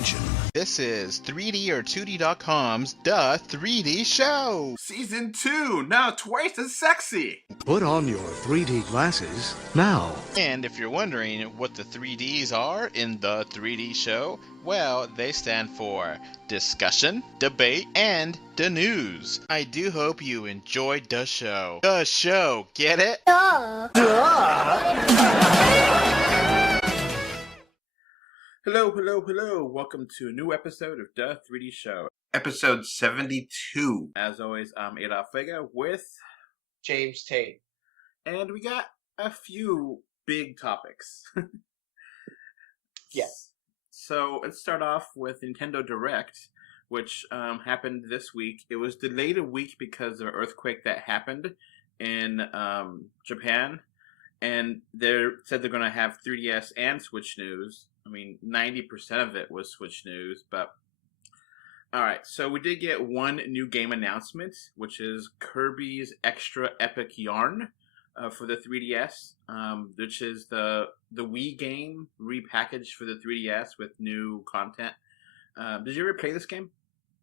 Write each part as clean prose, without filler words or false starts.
attention. This is 3D or 2D.com's The 3D Show! Season 2, now twice as sexy! Put on your 3D glasses now. And if you're wondering what the 3Ds are in The 3D Show, well, they stand for discussion, debate, and the news. I do hope you enjoyed the show. The show, get it? Hello. Welcome to a new episode of The 3D Show. Episode 72. As always, I'm Adolph Vega with James Tate. And we got a few big topics. Yes. So let's start off with Nintendo Direct, which happened this week. It was delayed a week because of an earthquake that happened in Japan. And they said they're going to have 3DS and Switch news. I mean, 90% of it was Switch news, but... Alright, so we did get one new game announcement, which is Kirby's Extra Epic Yarn for the 3DS, which is the Wii game repackaged for the 3DS with new content. Did you ever play this game?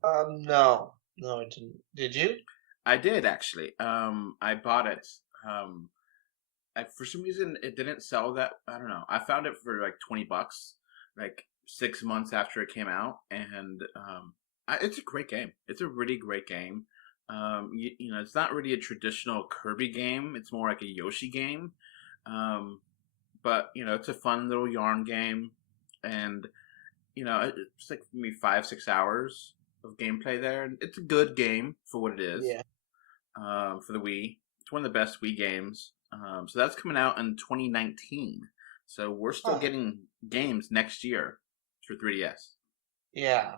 No, I didn't. Did you? I did, actually. I bought it. For some reason, it didn't sell that. I don't know. I found it for like $20, like 6 months after it came out, and it's a great game. It's a really great game. You know, it's not really a traditional Kirby game. It's more like a Yoshi game. But you know, it's a fun little yarn game, and you know, it's like maybe 5-6 hours of gameplay there. And it's a good game for what it is. Yeah. For the Wii, it's one of the best Wii games. So that's coming out in 2019. So we're still getting games next year for 3DS. Yeah.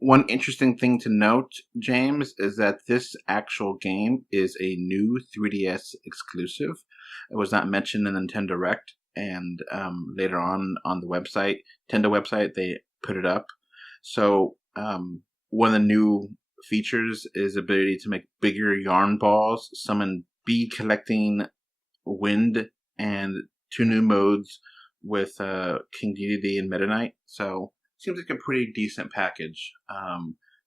One interesting thing to note, James, is that this actual game is a new 3DS exclusive. It was not mentioned in the Nintendo Direct, and later on the website, Nintendo website, they put it up. So one of the new features is the ability to make bigger yarn balls, summon bee collecting wind, and 2 new modes with King Dedede and Meta Knight. So seems like a pretty decent package.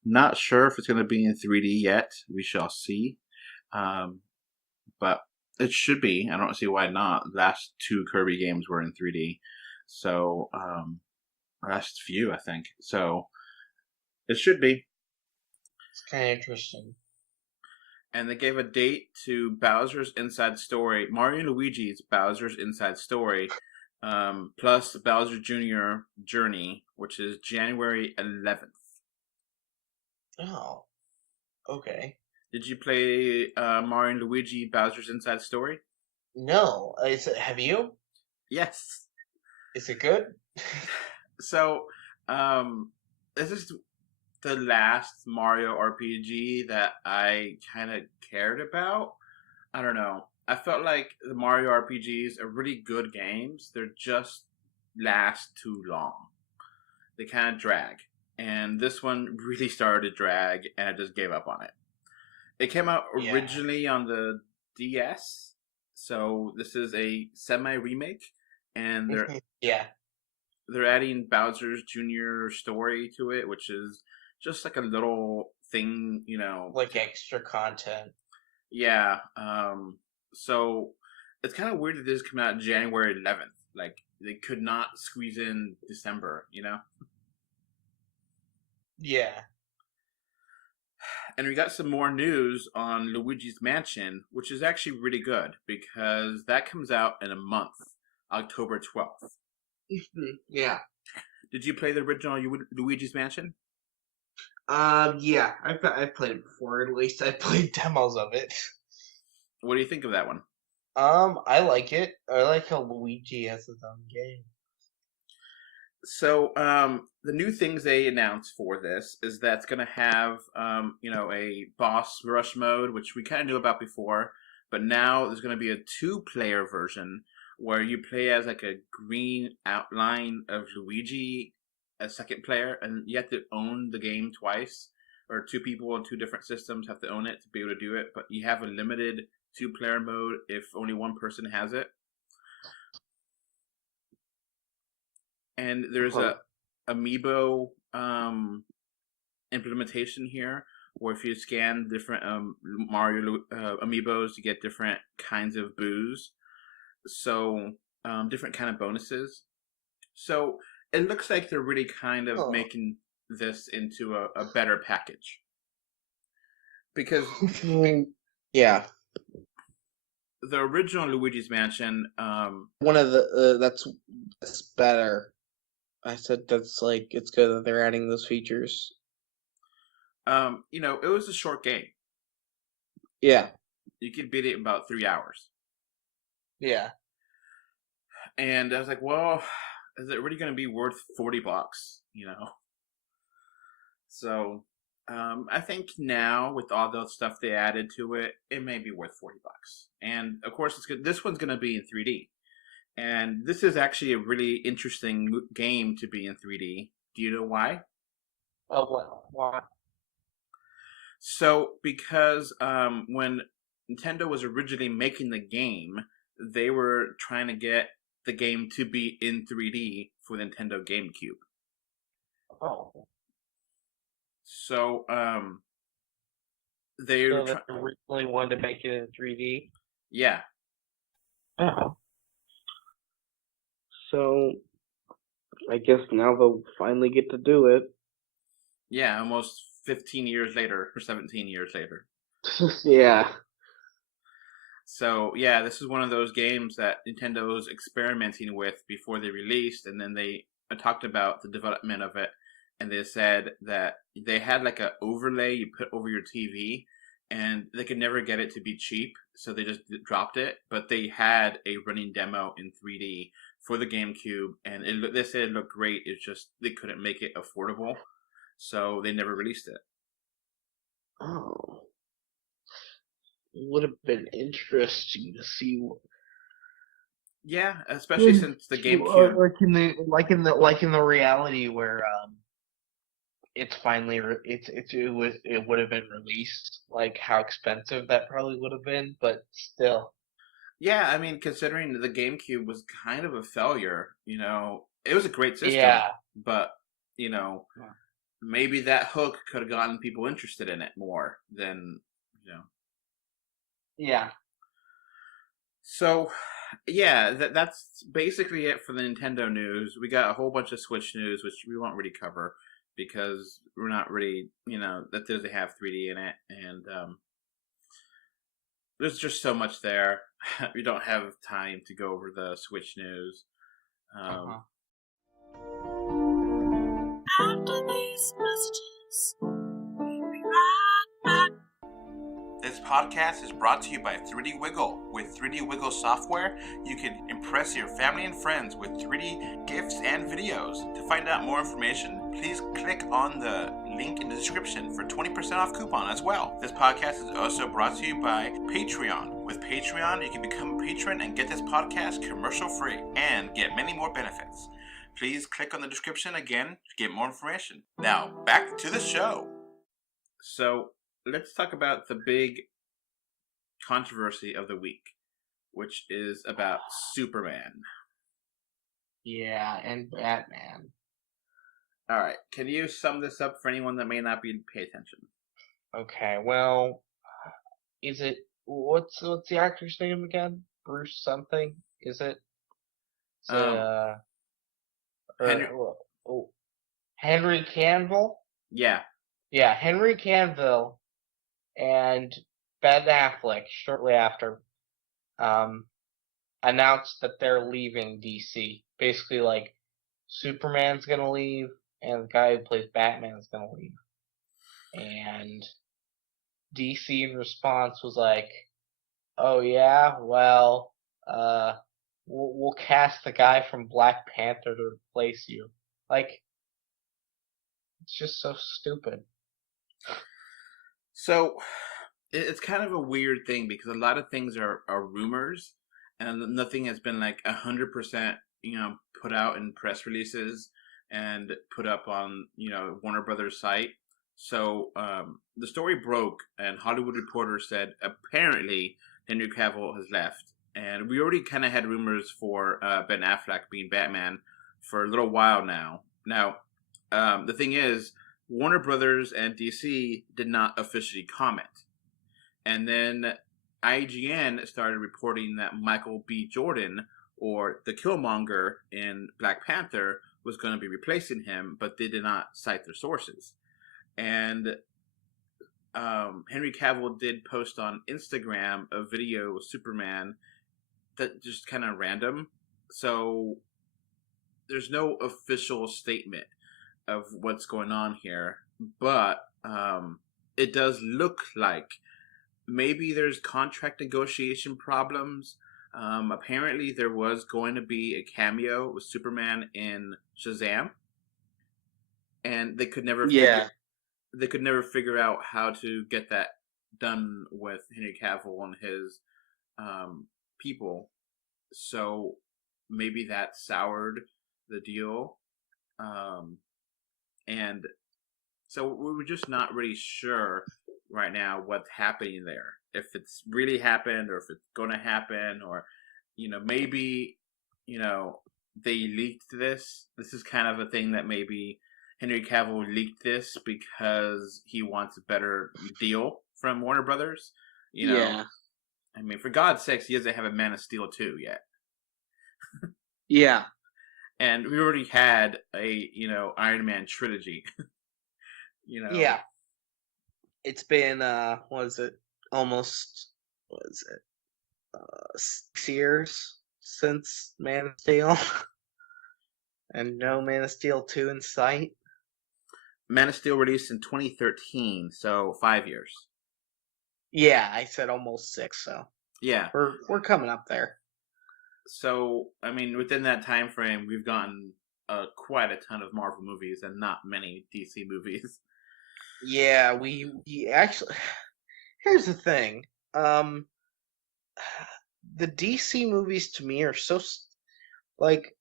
Not sure if it's going to be in 3D yet. We shall see. But it should be. I don't see why not. Last 2 Kirby games were in 3D. So, last few, I think. So, it should be. It's kind of interesting. And they gave a date to Bowser's Inside Story, Mario and Luigi's Bowser's Inside Story, plus Bowser Jr. Journey, which is January 11th. Oh, okay. Did you play Mario and Luigi Bowser's Inside Story? No, have you? Yes. Is it good? So, this is the last Mario RPG that I kind of cared about. I don't know. I felt like the Mario RPGs are really good games. They're just last too long. They kind of drag. And this one really started to drag, and I just gave up on it. It came out originally on the DS, so this is a semi-remake, and they're adding Bowser's Jr. story to it, which is just like a little thing, you know. Like extra content. Yeah. So it's kind of weird that this is coming out January 11th. Like, they could not squeeze in December, you know? Yeah. And we got some more news on Luigi's Mansion, which is actually really good because that comes out in a month, October 12th. Yeah. Did you play the original Luigi's Mansion? Yeah. I've played it before. At least I played demos of it. What do you think of that one? I like it. I like how Luigi has his own game. So, the new things they announced for this is that it's going to have, you know, a boss rush mode, which we kind of knew about before, but now there's going to be a 2-player version where you play as like a green outline of Luigi, a second player, and you have to own the game twice, or 2 people on 2 different systems have to own it to be able to do it, but you have a limited 2-player mode if only one person has it. And there's a amiibo implementation here, where if you scan different Mario amiibos, you get different kinds of boos. So different kind of bonuses. So it looks like they're really kind of making this into a better package. Because yeah, the original Luigi's Mansion, one of the that's better. I said that's like it's good that they're adding those features. it was a short game. Yeah, You could beat it in about 3 hours. yeah. And I was like, well, is it really going to be worth $40? So I think now with all the stuff they added to it, it may be worth $40. And of course, it's good. This one's going to be in 3D. And this is actually a really interesting game to be in 3D. Do you know why? Oh, well, why? So, because when Nintendo was originally making the game, they were trying to get the game to be in 3D for Nintendo GameCube. Oh. So, they originally wanted to make it in 3D? Yeah. Oh. So, I guess now they'll finally get to do it. Yeah, almost 15 years later, or 17 years later. Yeah. So, yeah, this is one of those games that Nintendo was experimenting with before they released, and then they talked about the development of it, and they said that they had like an overlay you put over your TV, and they could never get it to be cheap, so they just dropped it, but they had a running demo in 3D for the GameCube, and they said it looked great, it's just they couldn't make it affordable, so they never released it. Oh. Would have been interesting to see. Yeah, especially since the GameCube, like in the reality where it's finally it would have been released. Like how expensive that probably would have been, but still. Yeah, I mean, considering the GameCube was kind of a failure, it was a great system. Yeah. But maybe that hook could have gotten people interested in it more than. Yeah. So, yeah, that's basically it for the Nintendo news. We got a whole bunch of Switch news, which we won't really cover because we're not really, that doesn't have 3D in it, and there's just so much there. We don't have time to go over the Switch news. After these messages, we'll be right back. This podcast is brought to you by 3D Wiggle. With 3D Wiggle software, you can impress your family and friends with 3D gifts and videos. To find out more information, please click on the link in the description for 20% off coupon as well. This podcast is also brought to you by Patreon. With Patreon, you can become a patron and get this podcast commercial free and get many more benefits. Please click on the description again to get more information. Now, back to the show. So, let's talk about the big controversy of the week, which is about Superman. Yeah, and Batman. All right, can you sum this up for anyone that may not be paying attention? Okay, well, is it what's the actor's name again? Bruce something? Is it? Henry Cavill? Yeah. Yeah, Henry Cavill and Ben Affleck shortly after announced that they're leaving DC. Basically, like, Superman's gonna leave, and the guy who plays Batman's gonna leave. And DC in response was like, oh yeah, well, we'll cast the guy from Black Panther to replace you. Like, it's just so stupid. So, it's kind of a weird thing because a lot of things are rumors, and nothing has been like 100%, put out in press releases and put up on, Warner Brothers' site. So, the story broke, and Hollywood Reporter said apparently Henry Cavill has left. And we already kind of had rumors for Ben Affleck being Batman for a little while now. Now, The thing is, Warner Brothers and DC did not officially comment. And then IGN started reporting that Michael B. Jordan, or the Killmonger in Black Panther, was going to be replacing him, but they did not cite their sources. And Henry Cavill did post on Instagram a video of Superman that just kind of random. So there's no official statement of what's going on here, but it does look like maybe there's contract negotiation problems. Apparently there was going to be a cameo with Superman in Shazam, and they could never figure out how to get that done with Henry Cavill and his people. So maybe that soured the deal. And so we're just not really sure right now what's happening there. If it's really happened, or if it's going to happen, or, maybe, they leaked this. This is kind of a thing that maybe Henry Cavill leaked this because he wants a better deal from Warner Brothers. Yeah. I mean, for God's sakes, he doesn't have a Man of Steel 2 yet. Yeah. And we already had a, Iron Man trilogy. Yeah. It's been, almost 6 years since Man of Steel. And no Man of Steel 2 in sight. Man of Steel released in 2013, so 5 years. Yeah, I said almost 6, so yeah, we're coming up there. So, I mean, within that time frame, we've gotten quite a ton of Marvel movies and not many DC movies. Yeah, we actually. Here's the thing. The DC movies to me are so like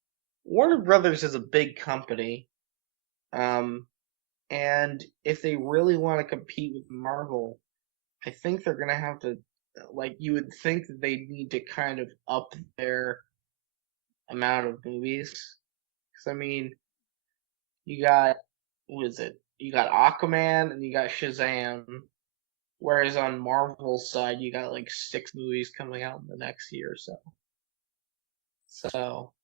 Warner Brothers is a big company, and if they really want to compete with Marvel, I think they're gonna have to. Like, you would think that they need to kind of up their amount of movies. Because, I mean, you got, You got Aquaman and you got Shazam. Whereas on Marvel's side, you got like 6 movies coming out in the next year or so. So,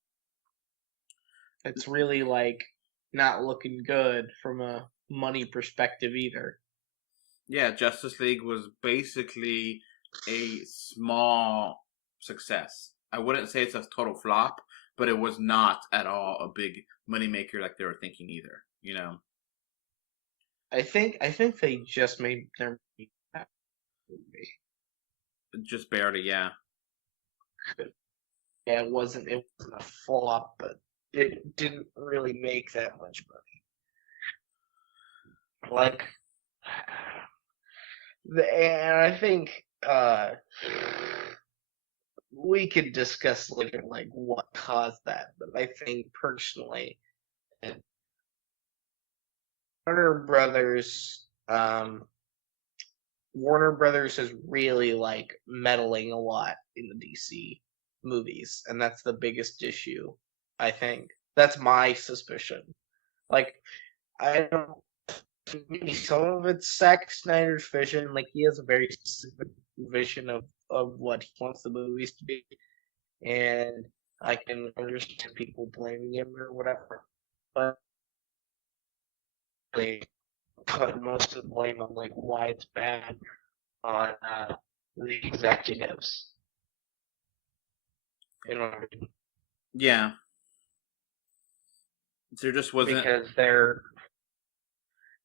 it's really like not looking good from a money perspective either. Yeah, Justice League was basically a small success. I wouldn't say it's a total flop, but it was not at all a big moneymaker like they were thinking either, I think they just made their movie. Just barely, yeah. Yeah, it wasn't a flop, but it didn't really make that much money. Like, and I think we could discuss later, like, what caused that. But I think personally, Warner Brothers, Warner Brothers is really like meddling a lot in the DC movies, and that's the biggest issue. I think that's my suspicion. Like, I don't. Maybe some of it's Zack Snyder's vision. Like, he has a very specific vision of what he wants the movies to be, and I can understand people blaming him or whatever. But they put most of the blame on like why it's bad on the executives. You know what I mean? Yeah. There just wasn't, Because they're.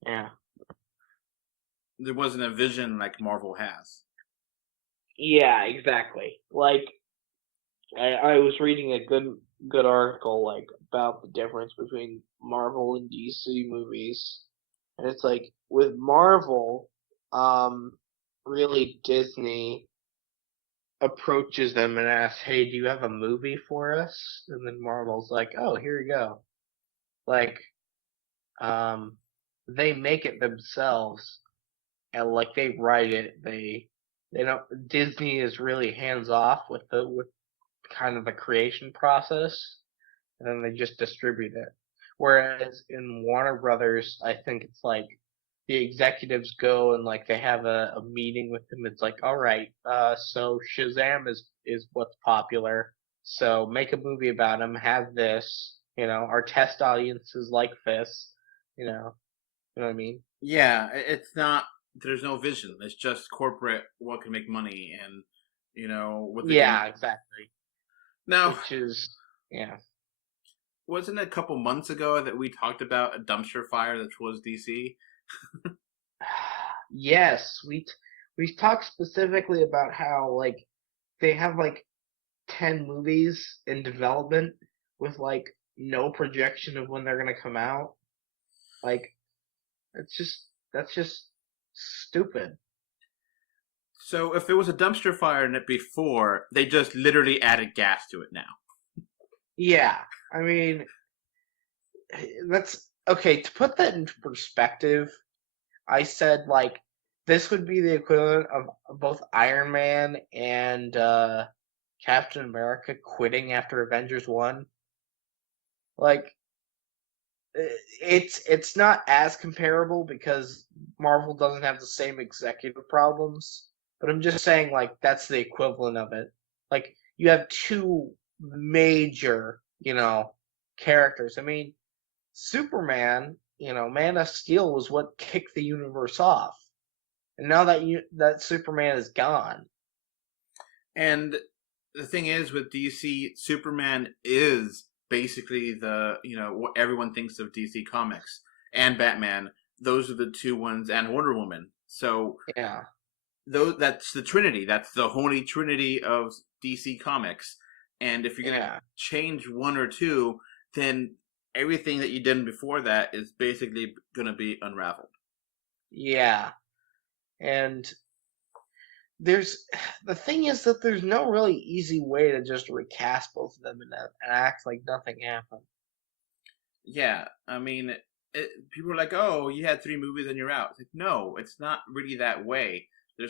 Yeah. there wasn't a vision like Marvel has. Yeah, exactly. Like, I was reading a good article like about the difference between Marvel and DC movies, and it's like with Marvel, really Disney approaches them and asks, "Hey, do you have a movie for us?" And then Marvel's like, "Oh, here you go." Like, they make it themselves, and like they write it. They don't. Disney is really hands off with kind of the creation process, and then they just distribute it. Whereas in Warner Brothers, I think it's like the executives go and like they have a meeting with them. It's like, all right, so Shazam is what's popular. So make a movie about him. Have this. Our test audiences like this. You know what I mean? Yeah, it's not. There's no vision. It's just corporate. What can make money, and what they Yeah, can. exactly. Now, Which is wasn't it a couple months ago that we talked about a dumpster fire that was DC? Yes, we talked specifically about how like they have like 10 movies in development with like no projection of when they're gonna come out. Like that's just stupid. So if there was a dumpster fire in it before, they just literally added gas to it now. Yeah, I mean that's okay. To put that into perspective, I said like this would be the equivalent of both Iron Man and Captain America quitting after Avengers 1. Like it's not as comparable because Marvel doesn't have the same executive problems, but I'm just saying like that's the equivalent of it. Like you have two major, characters. I mean, Superman, Man of Steel was what kicked the universe off. And now that Superman is gone. And the thing is, with DC, Superman is basically what everyone thinks of DC Comics, and Batman. Those are the two ones, and Wonder Woman. So Yeah. that's the Trinity. That's the holy Trinity of DC Comics. And if you're gonna change one or two, then everything that you did before that is basically gonna be unraveled. Yeah. And the thing is that there's no really easy way to just recast both of them and act like nothing happened. Yeah, I mean, people are like, "Oh, you had 3 movies and you're out." It's like, no, it's not really that way. You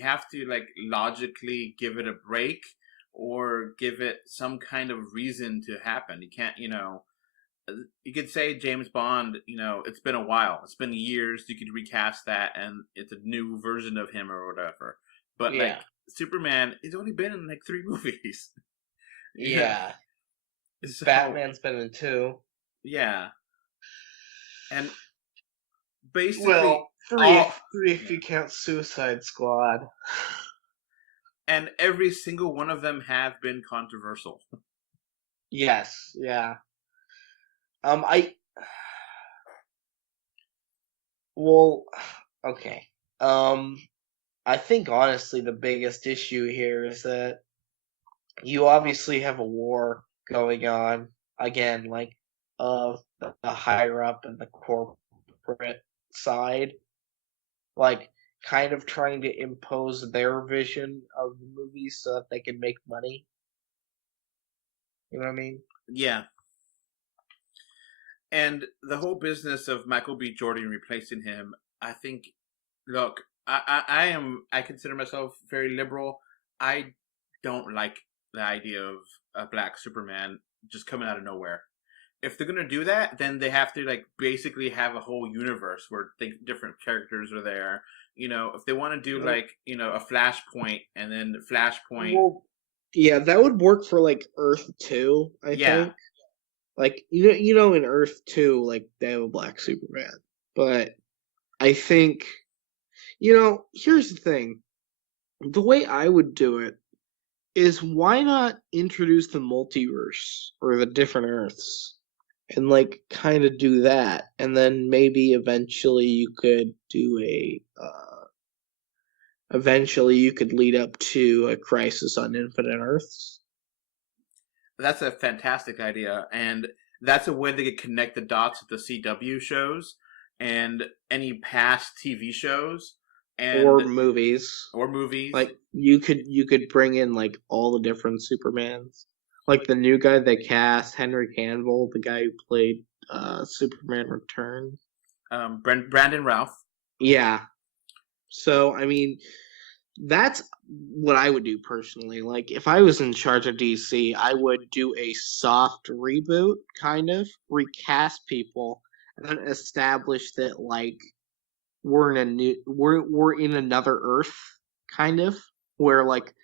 have to like logically give it a break or give it some kind of reason to happen. You can't, you could say James Bond, it's been a while, it's been years. You could recast that, and it's a new version of him or whatever. But like Superman, he's only been in like 3 movies. Yeah. So, Batman's been in 2. Yeah. And basically, three if you count Suicide Squad. And every single one of them have been controversial. Yes, yeah. Okay. I think honestly the biggest issue here is that you obviously have a war going on again, like of the higher up and the corporate side, like kind of trying to impose their vision of the movies so that they can make money. You know what I mean? Yeah. And the whole business of Michael B. Jordan replacing him, I think, look, I consider myself very liberal. I don't like the idea of a black Superman just coming out of nowhere. If they're gonna do that, then they have to like basically have a whole universe where different characters are there. If they want to do like a Flashpoint and then Flashpoint. Well, yeah, that would work for like Earth 2, I think. Like in Earth 2, like they have a black Superman, but I think here's the thing. The way I would do it is why not introduce the multiverse or the different Earths and like kind of do that, and then maybe eventually you could do eventually you could lead up to a Crisis on Infinite Earths. That's a fantastic idea, and that's a way they could connect the dots with the CW shows and any past TV shows or movies. Like you could bring in like all the different Supermans. Like the new guy they cast, Henry Cavill, the guy who played Superman Returns. Brandon Routh. Yeah. So I mean, That's what I would do personally. Like, if I was in charge of DC, I would do a soft reboot, kind of recast people, and then establish that like we're in another Earth, kind of where like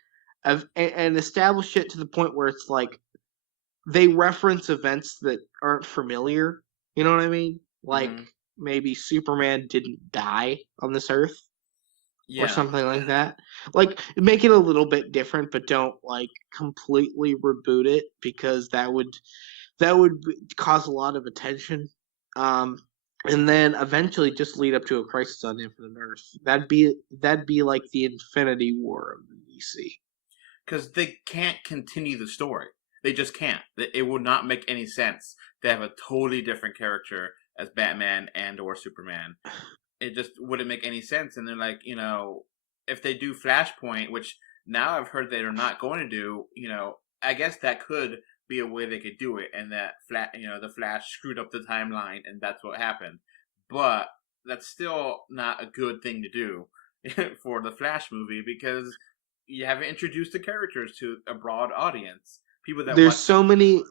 and establish it to the point where it's like they reference events that aren't familiar. You know what I mean? Like maybe Superman didn't die on this Earth or something like that. Like make it a little bit different, but don't like completely reboot it because that would cause a lot of attention. And then eventually just lead up to a Crisis on Infinite Earth. That'd be like the Infinity War of the DC. Because they can't continue the story. They just can't. It would not make any sense to have a totally different character as Batman and or Superman. It just wouldn't make any sense. And they're like, if they do Flashpoint, which now I've heard they're not going to do, I guess that could be a way they could do it. And that the Flash screwed up the timeline, and that's what happened. But that's still not a good thing to do for the Flash movie because you haven't introduced the characters to a broad audience. People that there's so many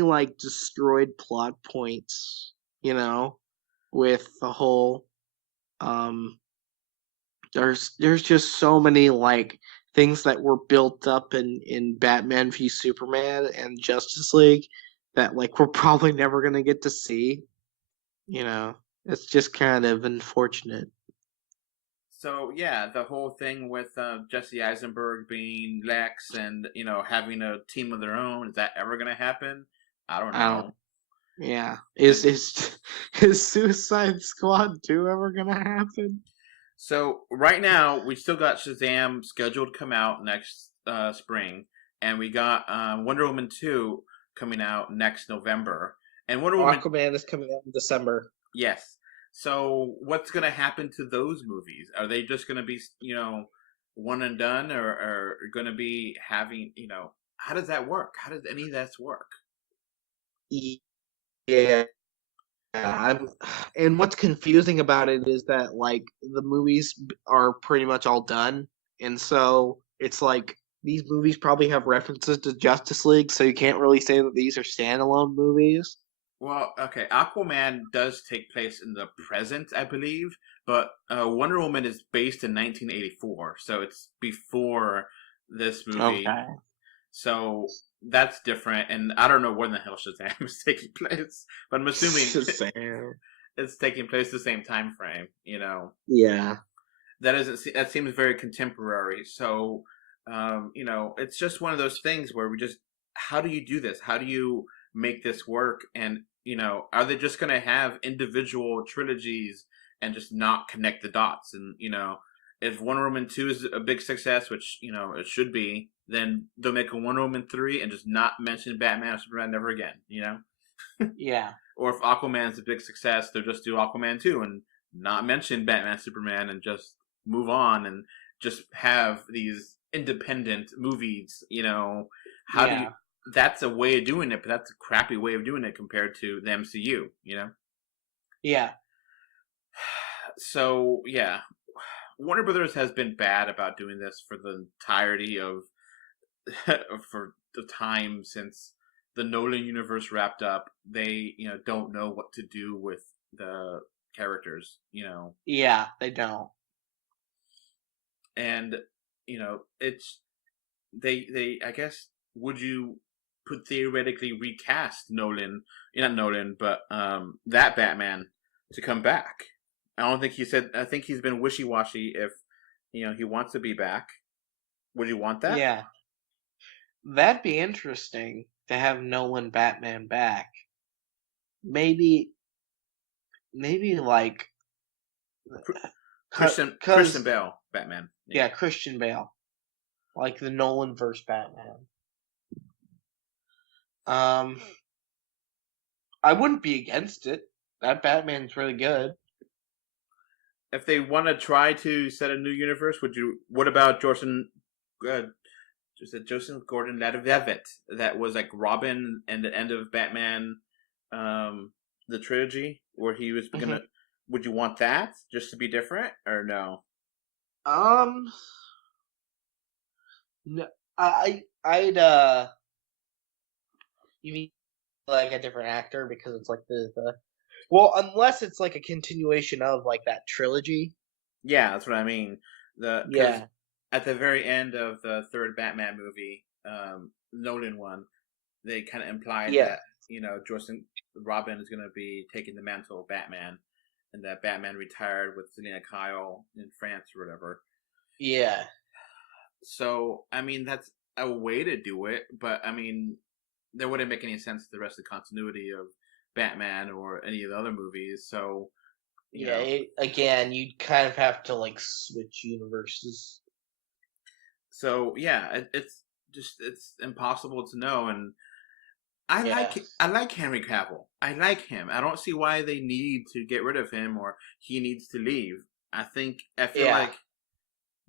like destroyed plot points, with the whole there's just so many like things that were built up in Batman v Superman and Justice League that like we're probably never gonna get to see. It's just kind of unfortunate. So yeah, the whole thing with Jesse Eisenberg being Lex and having a team of their own, is that ever gonna happen? I don't know. Yeah, is Suicide Squad 2 ever gonna happen? So right now we still got Shazam scheduled to come out next spring, and we got Wonder Woman 2 coming out next November, and Aquaman is coming out in December. Yes. So what's going to happen to those movies? Are they just going to be, one and done, or going to be having, how does that work? How does any of that work? Yeah. And what's confusing about it is that like the movies are pretty much all done, and so it's like these movies probably have references to Justice League, so you can't really say that these are standalone movies. Well, okay, Aquaman does take place in the present, I believe, but Wonder Woman is based in 1984, so it's before this movie. Okay. So that's different, and I don't know when the hell Shazam is taking place, but I'm assuming it's taking place the same time frame, Yeah. That seems very contemporary, so, it's just one of those things where how do you do this? How do you make this work? And are they just going to have individual trilogies and just not connect the dots? And if Wonder Woman 2 is a big success, which it should be, then they'll make a Wonder Woman 3 and just not mention Batman or Superman never again. Yeah. Or if Aquaman's a big success, they'll just do Aquaman 2 and not mention Batman, Superman, and just move on and just have these independent movies. How do you? That's a way of doing it, but that's a crappy way of doing it compared to the MCU, Yeah. So, yeah. Warner Brothers has been bad about doing this for the entirety of for the time since the Nolan universe wrapped up. They, don't know what to do with the characters, Yeah, they don't. And, it's they I guess, would you could theoretically recast not Nolan, but that Batman to come back. I think he's been wishy-washy if, he wants to be back. Would you want that? Yeah. That'd be interesting to have Nolan Batman back. Maybe like Christian Bale Batman. Yeah, Christian Bale. Like the Nolan verse Batman. I wouldn't be against it. That Batman's really good. If they want to try to set a new universe, what about Joseph Gordon-Levitt? That was like Robin and the end of Batman, the trilogy, where he was gonna. Would you want that just to be different, or no? No, you mean like a different actor because it's like the well, unless it's like a continuation of like that trilogy. Yeah, that's what I mean. Because Yeah. at the very end of the third Batman movie, Nolan one, they kind of implied Yeah. that Robin is going to be taking the mantle of Batman, and that Batman retired with Selina Kyle in France or whatever. Yeah. So I mean that's a way to do it, but I mean that wouldn't make any sense to the rest of the continuity of Batman or any of the other movies. So you Yeah. know, Again, you'd kind of have to like switch universes. so yeah, it's impossible to know, and Yeah. I like Henry Cavill. I like him. I don't see why they need to get rid of him or he needs to leave. I feel Yeah. like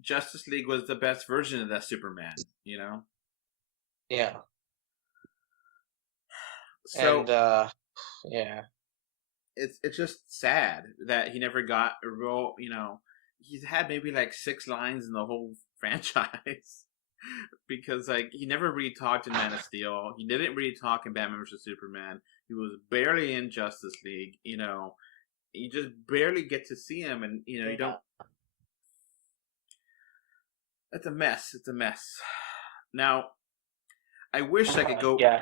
Justice League was the best version of that Superman. Yeah. So And yeah. it's just sad that he never got a role. He's had maybe like 6 lines in the whole franchise. Because like he never really talked in Man of Steel. He didn't really talk in Batman vs Superman. He was barely in Justice League. You just barely get to see him, and you don't. It's a mess. It's a mess. Now, I wish I could go. Yeah.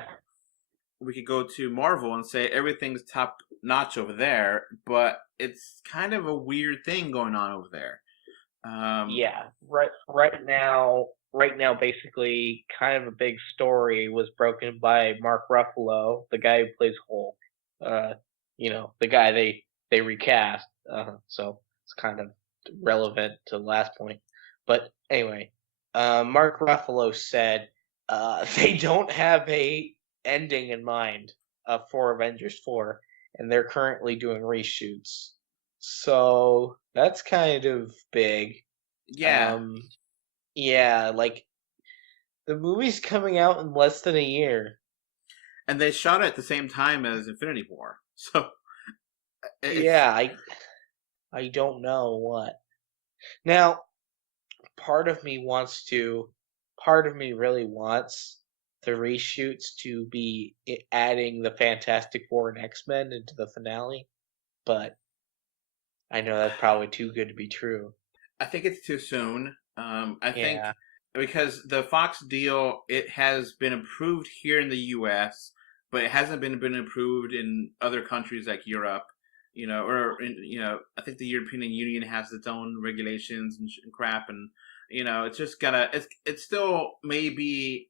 We could go to Marvel and say everything's top notch over there, but it's kind of a weird thing going on over there. Yeah. Right now, basically, kind of a big story was broken by Mark Ruffalo, the guy who plays Hulk. The guy they recast. So it's kind of relevant to the last point. But anyway, Mark Ruffalo said they don't have a ending in mind for Avengers 4, and they're currently doing reshoots. So that's kind of big. Yeah. Yeah, like the movie's coming out in less than a year. And they shot it at the same time as Infinity War. So yeah, I don't know what. Now, part of me really wants the reshoots to be adding the Fantastic Four and X-Men into the finale, but I know that's probably too good to be true. I think it's too soon. I think because the Fox deal, it has been approved here in the U.S., but it hasn't been approved in other countries like Europe. I think the European Union has its own regulations and crap, and it's just it's still maybe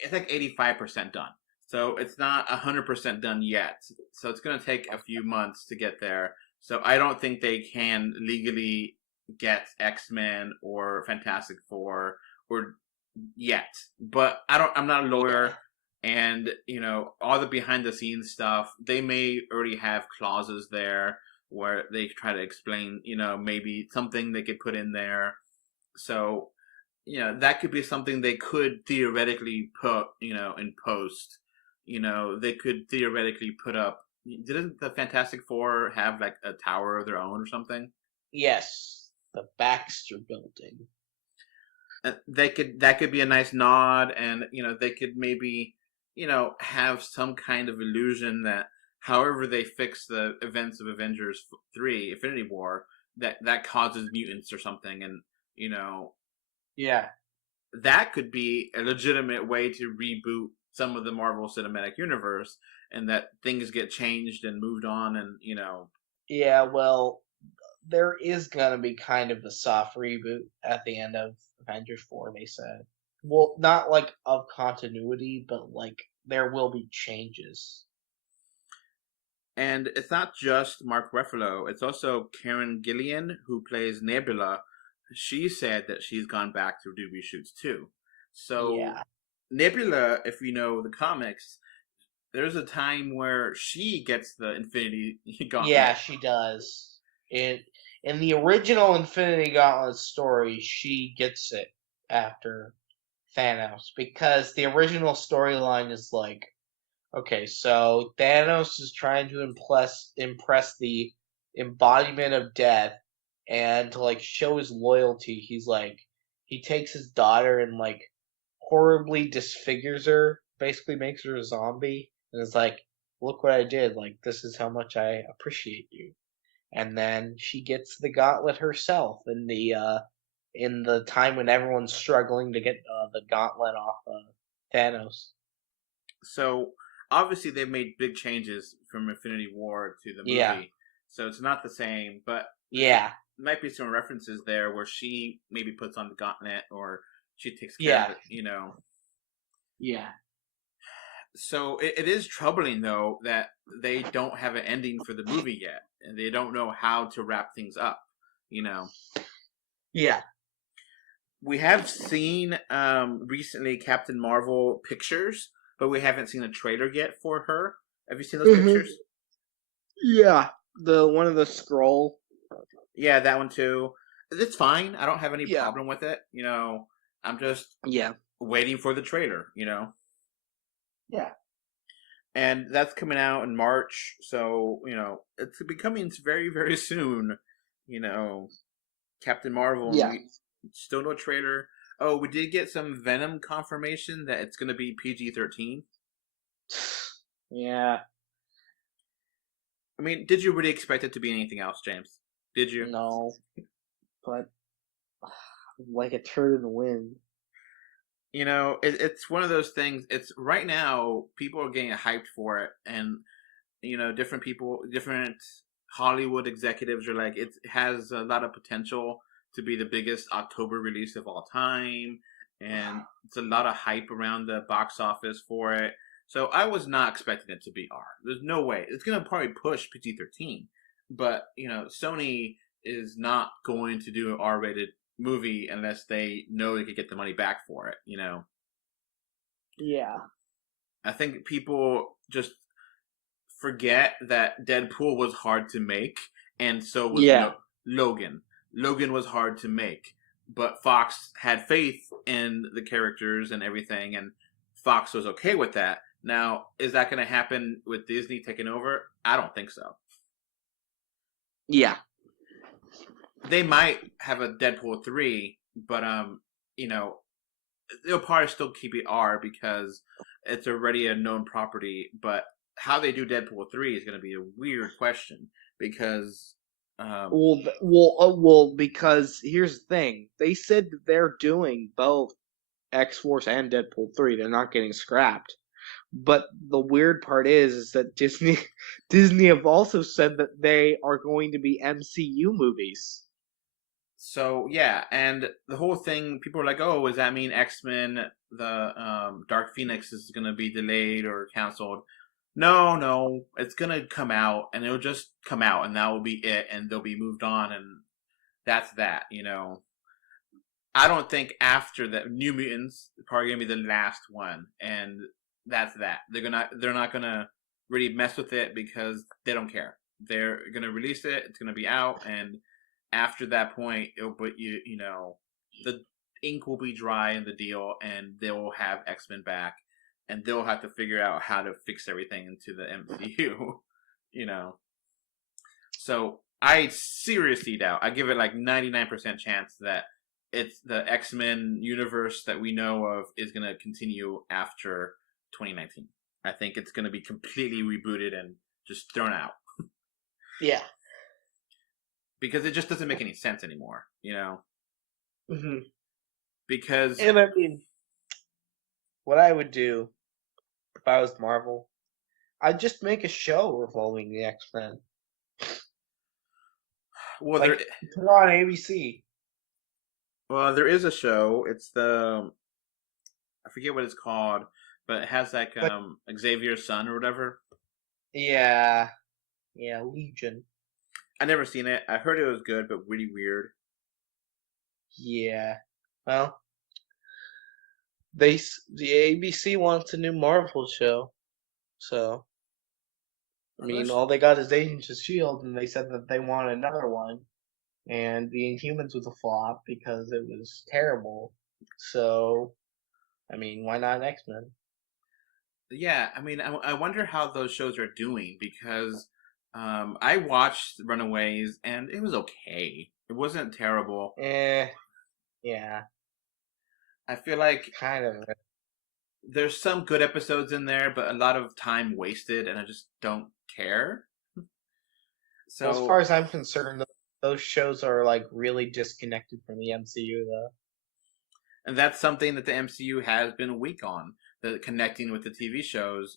it's like 85% done. So it's not 100% done yet. So it's gonna take a few months to get there. So I don't think they can legally get X-Men or Fantastic Four or yet. But I'm not a lawyer, and all the behind the scenes stuff, they may already have clauses there where they try to explain, maybe something they could put in there. So, that could be something they could theoretically put, in post. They could theoretically put up. Didn't the Fantastic Four have like a tower of their own or something? Yes, the Baxter Building. That could be a nice nod, and they could maybe have some kind of illusion that however they fix the events of Avengers 3 Infinity War, that causes mutants or something, and that could be a legitimate way to reboot some of the Marvel Cinematic Universe, and that things get changed and moved on, and Yeah, well, there is gonna be kind of a soft reboot at the end of Avengers 4, they said. Well, not like of continuity, but like there will be changes. And it's not just Mark Ruffalo, it's also Karen Gillan, who plays Nebula. She said that she's gone back to do reshoots too. So Nebula, if you know the comics, there's a time where she gets the Infinity Gauntlet. Yeah, she does. In the original Infinity Gauntlet story, she gets it after Thanos, because the original storyline is like, okay, so Thanos is trying to impress the embodiment of death, and to like show his loyalty, he takes his daughter and like horribly disfigures her, basically makes her a zombie, and is like, look what I did, like this is how much I appreciate you. And then she gets the gauntlet herself in the time when everyone's struggling to get the gauntlet off Thanos. So obviously they've made big changes from Infinity War to the movie. Yeah. So it's not the same, but Yeah. might be some references there where she maybe puts on the gauntlet or she takes care Yeah. of it, you know. Yeah. So it is troubling, though, that they don't have an ending for the movie yet. And they don't know how to wrap things up, you know. Yeah. We have seen recently Captain Marvel pictures, but we haven't seen a trailer yet for her. Have you seen those pictures? Yeah. The one of the scroll. Yeah, that one too. It's fine. I don't have any Yeah. problem with it. You know, I'm just Yeah. waiting for the trailer, you know. Yeah. And that's coming out in March, so, you know, it's becoming very, very soon, you know, Captain Marvel. Yeah. Still no trailer. Oh, we did get some Venom confirmation that it's going to be PG-13. Yeah. I mean, did you really expect it to be anything else, James? Did you? No. But like a turd in the wind. You know, it's one of those things. It's right now, people are getting hyped for it. And, you know, different people, different Hollywood executives are like, it has a lot of potential to be the biggest October release of all time. And it's a lot of hype around the box office for it. So I was not expecting it to be R. There's no way. It's going to probably push PG-13. But, you know, Sony is not going to do an R-rated movie unless they know they could get the money back for it, you know? Yeah. I think people just forget that Deadpool was hard to make, and so was Logan. Logan was hard to make, but Fox had faith in the characters and everything, and Fox was okay with that. Now, is that going to happen with Disney taking over? I don't think so. Yeah. They might have a Deadpool 3, but, you know, they'll probably still keep it R because it's already a known property, but how they do Deadpool 3 is going to be a weird question because... Well, because here's the thing. They said that they're doing both X-Force and Deadpool 3. They're not getting scrapped. But the weird part is that Disney have also said that they are going to be MCU movies. So, yeah, and the whole thing, people are like, oh, does that mean X-Men, the Dark Phoenix is going to be delayed or canceled? No, it's going to come out, and it'll just come out, and that will be it, and they'll be moved on, and that's that, you know. I don't think after that, New Mutants is probably going to be the last one, and that's that. They're not going to really mess with it because they don't care. They're going to release it, it's going to be out, and after that point, it'll put you know, the ink will be dry in the deal, and they'll have X-Men back, and they'll have to figure out how to fix everything into the MCU, you know. So I seriously doubt. I give it like 99% chance that it's the X-Men universe that we know of is going to continue after 2019. I think it's going to be completely rebooted and just thrown out. Yeah. Because it just doesn't make any sense anymore, you know? Mm-hmm. Because... And I mean, what I would do if I was Marvel, I'd just make a show revolving the X-Men. Well, like, put it on ABC. Well, there is a show. It's I forget what it's called, but it has like Xavier's son or whatever. Yeah, Legion. I never seen it. I heard it was good, but really weird. Yeah. Well, the ABC wants a new Marvel show, so I mean, all they got is Agents of S.H.I.E.L.D., and they said that they want another one, and the Inhumans was a flop because it was terrible. So, I mean, why not X-Men? Yeah, I mean, I wonder how those shows are doing because I watched Runaways and it was okay, It wasn't terrible. Yeah, I feel like kind of. there's some good episodes in there, but a lot of time wasted, and I just don't care. So, Well, as far as I'm concerned, those shows are like really disconnected from the MCU, though. and that's something that the MCU has been weak on, the connecting with the TV shows.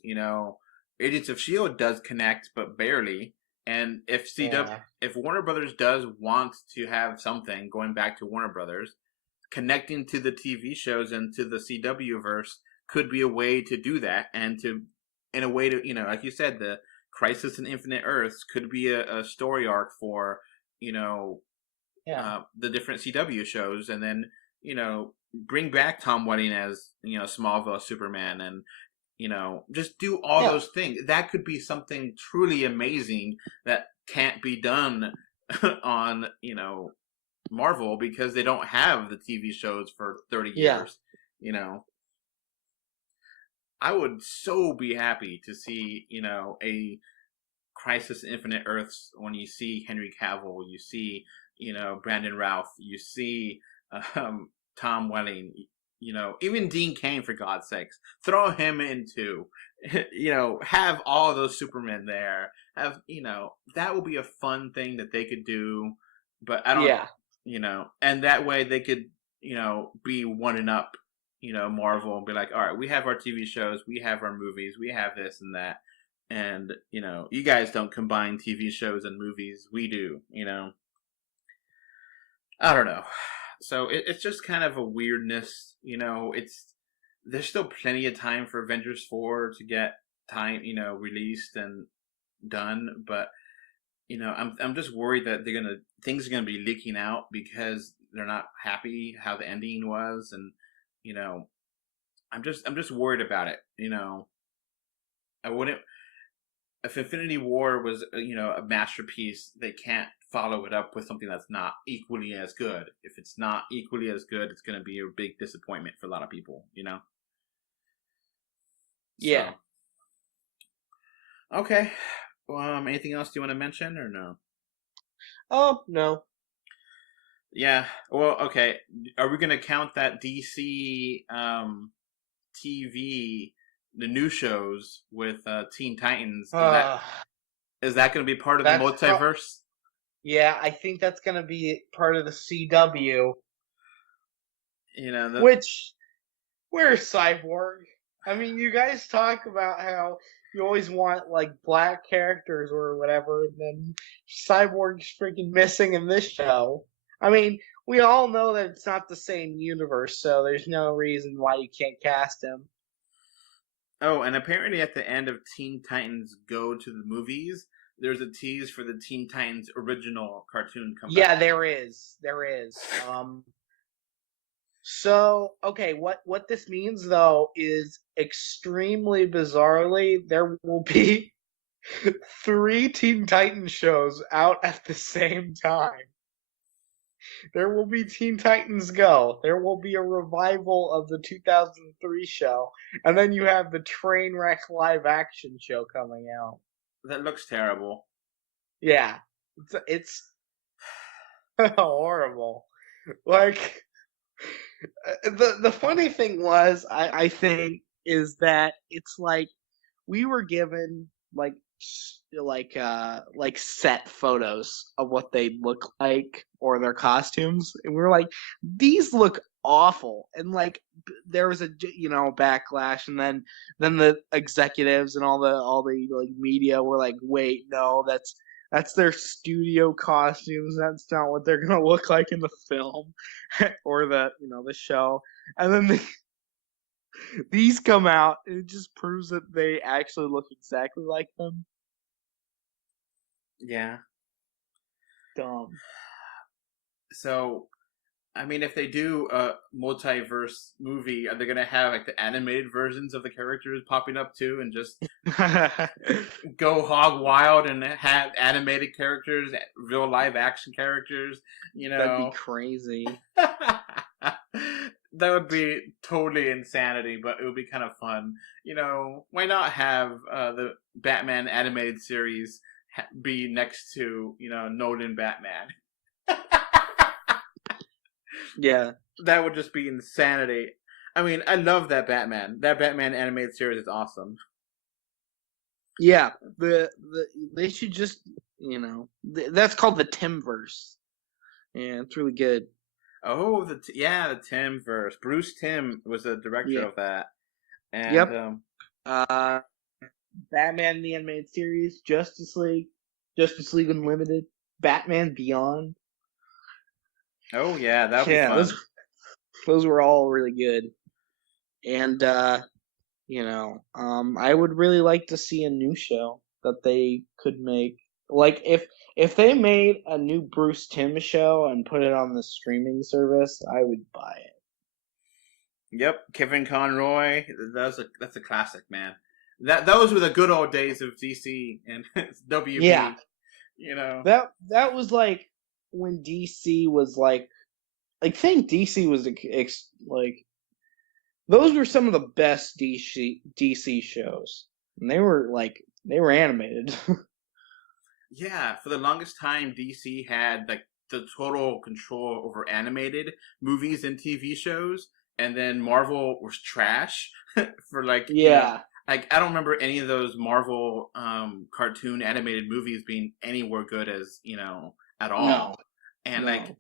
Agents of S.H.I.E.L.D. does connect, but barely. And if if Warner Brothers does want to have something going back to Warner Brothers, connecting to the TV shows and to the CW verse could be a way to do that, and in a way to, like you said, the Crisis in Infinite Earths could be a story arc for, the different CW shows, and then, bring back Tom Welling as, Smallville Superman, and, just do all those things. That could be something truly amazing that can't be done on, Marvel, because they don't have the TV shows for 30 years, I would so be happy to see, a Crisis in Infinite Earths when you see Henry Cavill, you see, Brandon Routh, you see Tom Welling, even Dean Cain, for God's sakes. Throw him into, have all those Supermen there. Have, that would be a fun thing that they could do, but I don't, and that way they could, be one and up, Marvel, and be like, all right, we have our TV shows, we have our movies, we have this and that. And, you guys don't combine TV shows and movies. We do, I don't know. So it's just kind of a weirdness, there's still plenty of time for Avengers 4 to get released and done. But, I'm just worried that things are going to be leaking out because they're not happy how the ending was. And, I'm just worried about it. I wouldn't, if Infinity War was, a masterpiece, they can't follow it up with something that's not equally as good. If it's not equally as good, it's going to be a big disappointment for a lot of people, Yeah. So. Okay. Anything else you want to mention or no? No. Yeah. Well, okay. Are we going to count that DC TV, the new shows with Teen Titans? Is that going to be part of the multiverse? Yeah, I think that's going to be part of the CW. Where's Cyborg? I mean, you guys talk about how you always want, like, black characters or whatever, and then Cyborg's freaking missing in this show. I mean, we all know that it's not the same universe, so there's no reason why you can't cast him. Oh, and apparently at the end of Teen Titans Go to the Movies, there's a tease for the Teen Titans original cartoon comeback. Yeah, there is. So, okay, what this means, though, is extremely bizarrely, there will be 3 Teen Titans shows out at the same time. There will be Teen Titans Go. There will be a revival of the 2003 show. And then you have the Trainwreck live-action show coming out. That looks terrible. Yeah. It's horrible. Like, the funny thing was, I think, is that it's like we were given like set photos of what they look like or their costumes, and we were like, these look awful. And like there was a backlash, and then the executives and all the like media were like, wait, no, that's their studio costumes. That's not what they're gonna look like in the film or the show. And then these come out, and it just proves that they actually look exactly like them. Yeah. Dumb. So, I mean, if they do a multiverse movie, are they going to have like the animated versions of the characters popping up too, and just go hog wild and have animated characters, real live action characters? That'd be crazy. That would be totally insanity, but it would be kind of fun. Why not have the Batman animated series be next to, Nolan Batman? Yeah. That would just be insanity. I mean, I love that Batman. That Batman animated series is awesome. Yeah. They should just, that's called the Timverse. Yeah, it's really good. Oh, the Timverse. Bruce Timm was the director of that. And, Yep. Batman the Animated Series, Justice League Unlimited, Batman Beyond. Oh yeah, that was fun. Those were all really good. And I would really like to see a new show that they could make. Like if they made a new Bruce Timm show and put it on the streaming service, I would buy it. Yep, Kevin Conroy. That's a classic, man. Those were the good old days of DC and WB. Yeah. That was like when DC was like, I think DC was like, those were some of the best DC shows, and they were animated. Yeah, for the longest time, DC had like the total control over animated movies and TV shows, and then Marvel was trash for like like I don't remember any of those Marvel cartoon animated movies being anywhere good as at all. No. And like,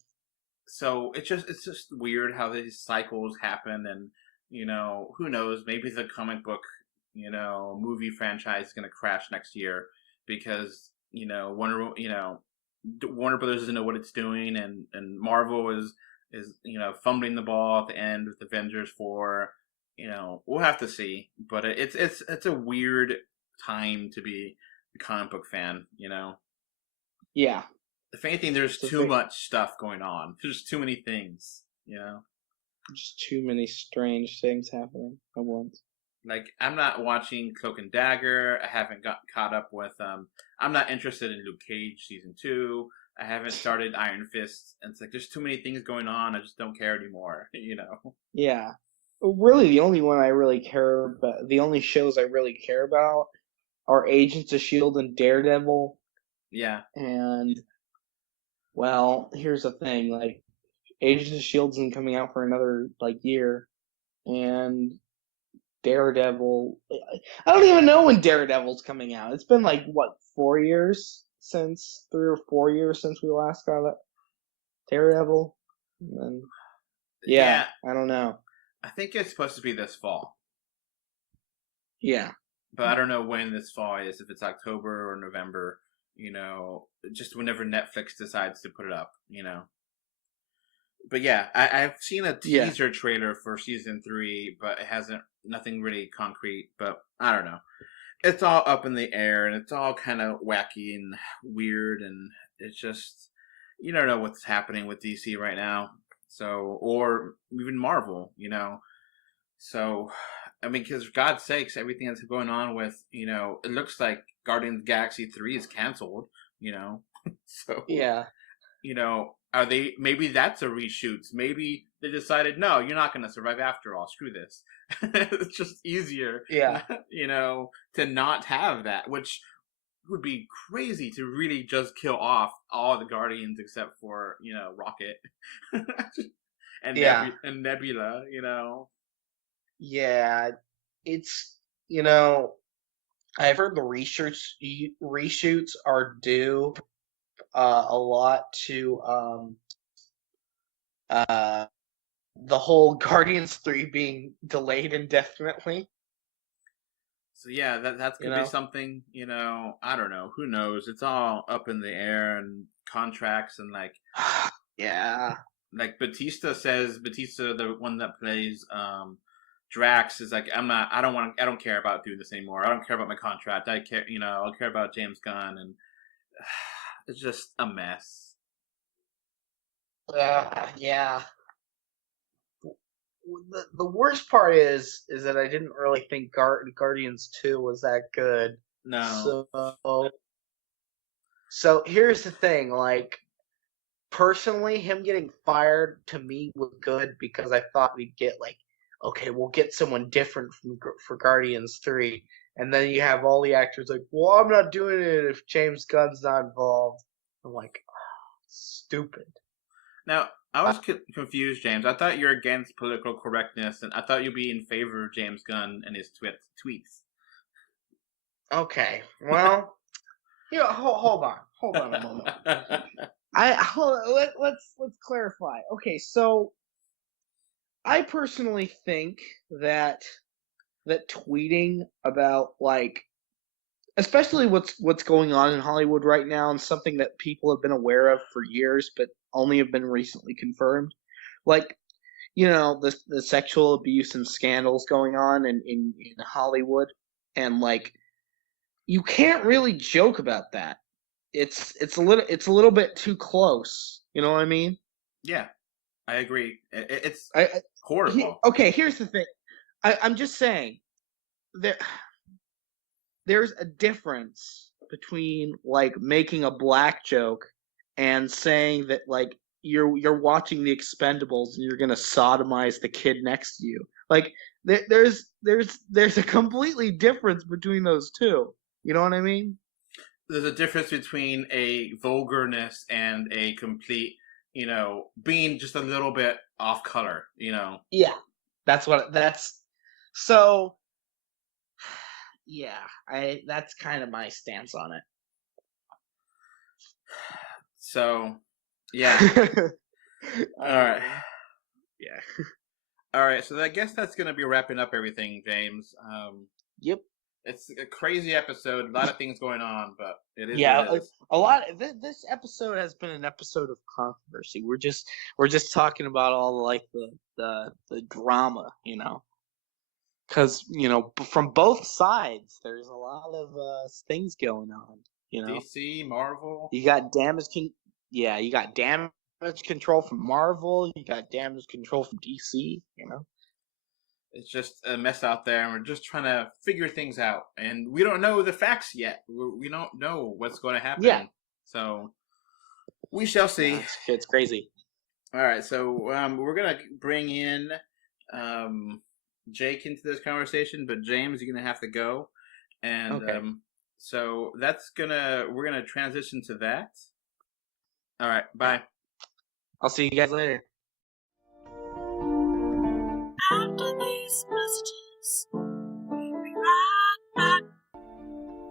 so it's just weird how these cycles happen, and who knows? Maybe the comic book movie franchise is gonna crash next year because Warner Brothers doesn't know what it's doing, and Marvel is fumbling the ball at the end with Avengers 4. We'll have to see, but it's a weird time to be a comic book fan. Yeah. If anything, there's too much stuff going on. There's too many things. Just too many strange things happening at once. Like, I'm not watching Cloak and Dagger. I haven't gotten caught up with I'm not interested in Luke Cage season 2. I haven't started Iron Fist. And it's like there's too many things going on. I just don't care anymore. Yeah. Really, the only shows I really care about are Agents of S.H.I.E.L.D. and Daredevil. Yeah. And, well, here's the thing. Like, Agents of S.H.I.E.L.D. isn't coming out for another, year. And Daredevil, I don't even know when Daredevil's coming out. It's been 4 years since 3 or 4 years since we last got it. Daredevil. And yeah, I don't know. I think it's supposed to be this fall. Yeah. But I don't know when this fall is, if it's October or November, just whenever Netflix decides to put it up, But yeah, I've seen a teaser trailer for season 3, but it hasn't, nothing really concrete, but I don't know. It's all up in the air, and it's all kind of wacky and weird, and it's just, you don't know what's happening with DC right now. So, or even Marvel, So, I mean, because for God's sakes, everything that's going on with, it looks like Guardians of the Galaxy 3 is canceled, So, yeah. Are they, maybe that's a reshoots. Maybe they decided, no, you're not going to survive after all. Screw this. It's just easier, to not have that, which would be crazy to really just kill off all the Guardians except for, Rocket and Nebula, Yeah, it's, I've heard the reshoots are due a lot to the whole Guardians 3 being delayed indefinitely. So yeah, that's gonna be something, I don't know, who knows? It's all up in the air, and contracts and yeah. Like Batista, the one that plays Drax, is like, I don't care about doing this anymore. I don't care about my contract. I care, I'll care about James Gunn, and it's just a mess. Yeah. The worst part is that I didn't really think Guardians 2 was that good. No. So here's the thing, personally, him getting fired to me was good because I thought we'd get okay, we'll get someone different for Guardians 3. And then you have all the actors well, I'm not doing it if James Gunn's not involved. I'm like, oh, stupid. Now, I was confused, James. I thought you're against political correctness, and I thought you'd be in favor of James Gunn and his tweets. Okay, well, hold on a moment. Let's clarify. Okay, so I personally think that tweeting about, like, especially what's going on in Hollywood right now, and something that people have been aware of for years but only have been recently confirmed, like, the sexual abuse and scandals going on in Hollywood, and, like, you can't really joke about that. It's a little bit too close. You know what I mean? Yeah, I agree. It's I horrible. Okay, here's the thing. I'm just saying there's a difference between, like, making a black joke and saying that, like, you're watching The Expendables and you're gonna sodomize the kid next to you. Like, there's a completely difference between those two. You know what I mean? There's a difference between a vulgarness and a complete, being just a little bit off color, Yeah, so. Yeah, that's kind of my stance on it. So, yeah. All right. Yeah. All right, so I guess that's going to be wrapping up everything, James. Yep. It's a crazy episode, a lot of things going on, but it is Yeah, what it is. a lot. This episode has been an episode of controversy. We're just talking about all, like, the drama, because from both sides there's a lot of things going on. DC, Marvel. You got damage control from Marvel. You got damage control from DC. It's just a mess out there, and we're just trying to figure things out. And we don't know the facts yet. We don't know what's going to happen. Yeah. So we shall see. It's crazy. All right, so we're going to bring in Jake into this conversation, but James, you're going to have to go. And okay. So we're going to transition to that. All right, bye. I'll see you guys later. After these messages, we'll be right back.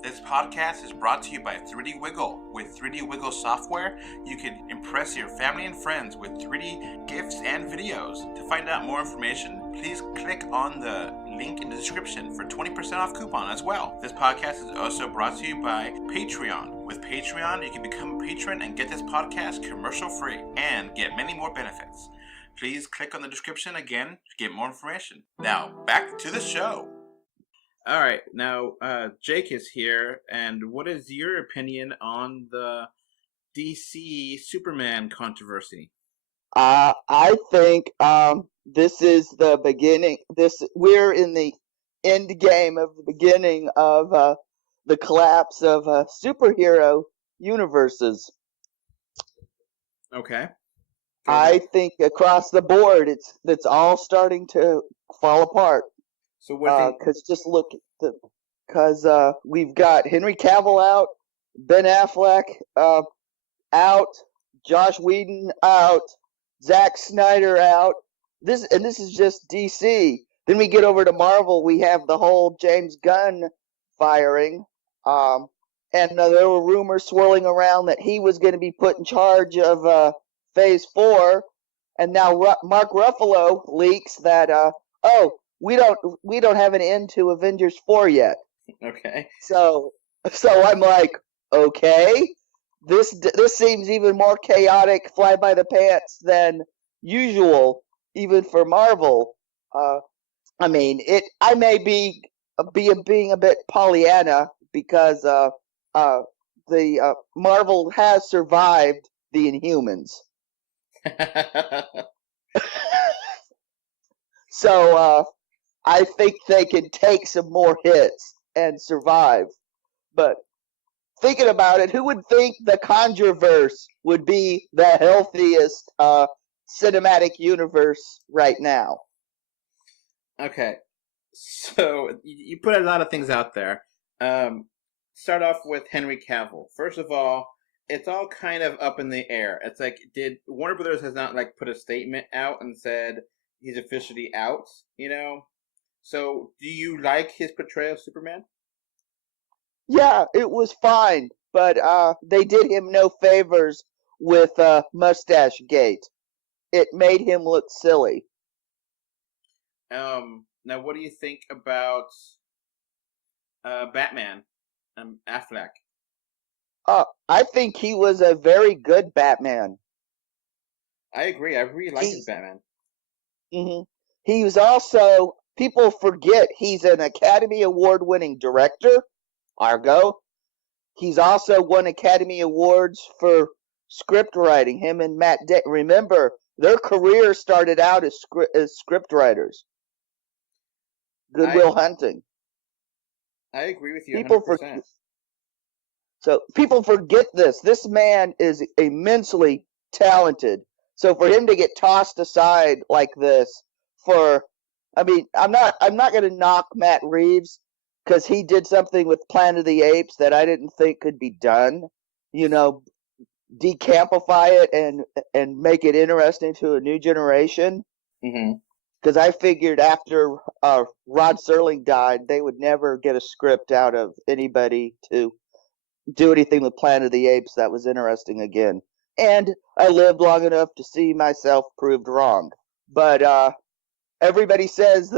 This podcast is brought to you by 3D Wiggle. With 3D Wiggle software, you can impress your family and friends with 3D gifts and videos. To find out more information, please click on the link in the description for 20% off coupon as well. This podcast is also brought to you by Patreon. With Patreon, you can become a patron and get this podcast commercial free and get many more benefits. Please click on the description again to get more information. Now, back to the show. All right, now Jake is here, and what is your opinion on the DC Superman controversy? I think this is the beginning. We're in the end game of the beginning of the collapse of superhero universes. Okay. I think across the board, it's all starting to fall apart. So what? Because just look, because we've got Henry Cavill out, Ben Affleck out, Josh Whedon out, Zack Snyder out. This is just DC. Then we get over to Marvel. We have the whole James Gunn firing, and there were rumors swirling around that he was going to be put in charge of Phase 4, and now Mark Ruffalo leaks that we don't have an end to Avengers 4 yet. Okay. So I'm like, okay, this seems even more chaotic, fly by the pants than usual, even for Marvel. I mean, I may be being a bit Pollyanna because the Marvel has survived the Inhumans. So I think they can take some more hits and survive. But thinking about it, who would think the Conjureverse would be the healthiest cinematic universe right now? Okay, so you put a lot of things out there. Start off with Henry Cavill. First of all, it's all kind of up in the air. It's like, did Warner Brothers has not like put a statement out and said he's officially out, you know? So, do you like his portrayal of Superman? Yeah, it was fine, but they did him no favors with Mustache Gate. It made him look silly. Now what do you think about Batman, Affleck? I think he was a very good Batman. I agree. I really like his Batman. hmm He was also, people forget, he's an Academy Award winning director, Argo. He's also won Academy Awards for script writing. Him and remember, their career started out as script writers. Good Will Hunting. I agree with you 100%. So people forget this. This man is immensely talented. So for him to get tossed aside like this I'm not going to knock Matt Reeves because he did something with Planet of the Apes that I didn't think could be done. You know, decampify it and make it interesting to a new generation. Because I figured after Rod Serling died, they would never get a script out of anybody to do anything with Planet of the Apes that was interesting again. And I lived long enough to see myself proved wrong. But everybody says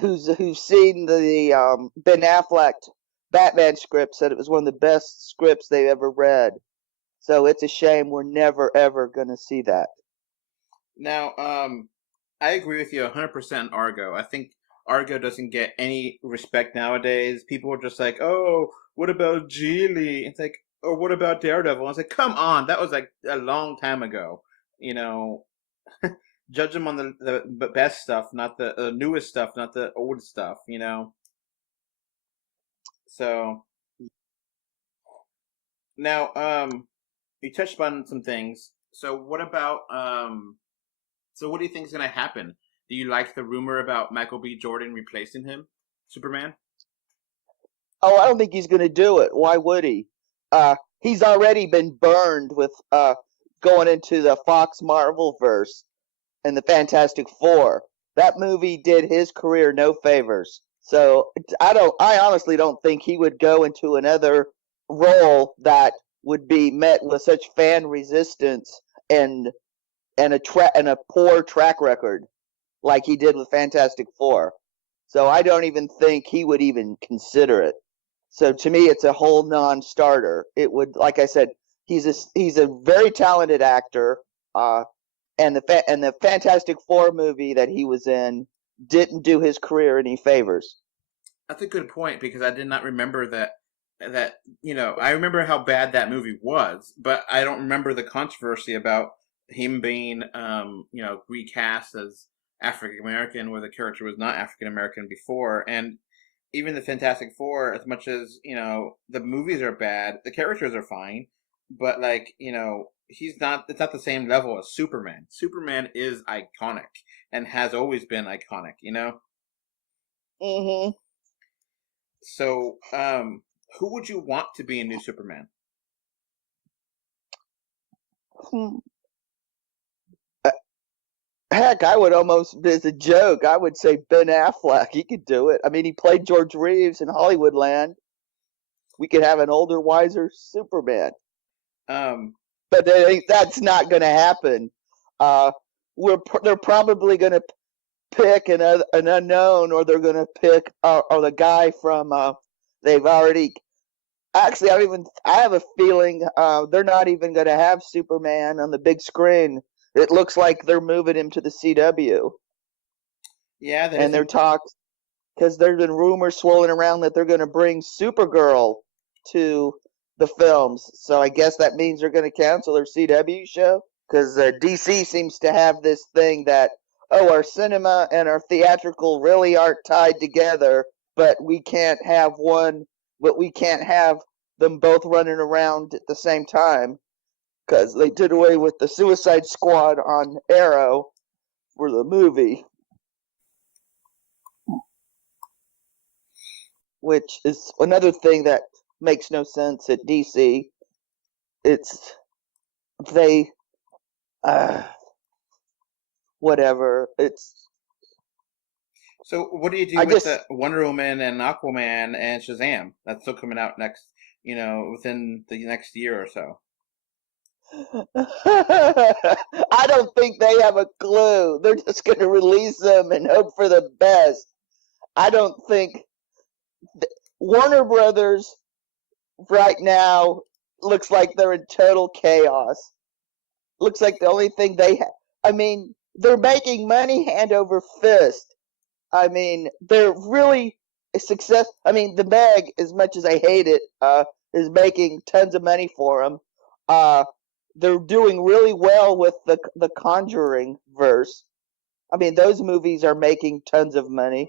who's seen the Ben Affleck Batman script said it was one of the best scripts they ever read. So it's a shame we're never ever going to see that. Now, I agree with you 100% Argo. I think Argo doesn't get any respect nowadays. People are just like, oh, what about Geely? It's like, or what about Daredevil? And it's like, come on, that was like a long time ago. You know, judge them on the best stuff, not the newest stuff, not the old stuff, you know? So, now, you touched on some things. So what about, so what do you think is going to happen? Do you like the rumor about Michael B. Jordan replacing him, Superman? Oh, I don't think he's going to do it. Why would he? He's already been burned with going into the Fox Marvel verse and the Fantastic Four. That movie did his career no favors. So I honestly don't think he would go into another role that would be met with such fan resistance and a poor track record like he did with Fantastic Four. So I don't even think he would even consider it. So to me, it's a whole non-starter. It would, like I said, he's a very talented actor, and the Fantastic Four movie that he was in didn't do his career any favors. That's a good point because I did not remember that I remember how bad that movie was, but I don't remember the controversy about him being recast as African American where the character was not African American before. And even the Fantastic Four, as much as, the movies are bad, the characters are fine, but it's not the same level as Superman. Superman is iconic and has always been iconic, Mm-hmm. So, who would you want to be a new Superman? Heck, I would almost, as a joke, I would say Ben Affleck. He could do it. I mean, he played George Reeves in Hollywoodland. We could have an older, wiser Superman. But that's not going to happen. They're probably going to pick an unknown, or they're going to pick or the guy from. They've already. Actually, I have a feeling they're not even going to have Superman on the big screen. It looks like they're moving him to the CW. Yeah, and their talks, because there's been rumors swirling around that they're going to bring Supergirl to the films. So I guess that means they're going to cancel their CW show. Because DC seems to have this thing that, our cinema and our theatrical really aren't tied together, but we can't have them both running around at the same time. Because they did away with the Suicide Squad on Arrow for the movie. Which is another thing that makes no sense at DC. it's they whatever. It's So what do you do I with just the Wonder Woman and Aquaman and Shazam? That's still coming out next, within the next year or so. I don't think they have a clue. They're just going to release them and hope for the best. I don't think Warner Brothers right now looks like they're in total chaos. Looks like the only thing they have. I mean, they're making money hand over fist. I mean, they're really a success. I mean, the Meg, as much as I hate it, is making tons of money for them. They're doing really well with the Conjuring verse. I mean, those movies are making tons of money,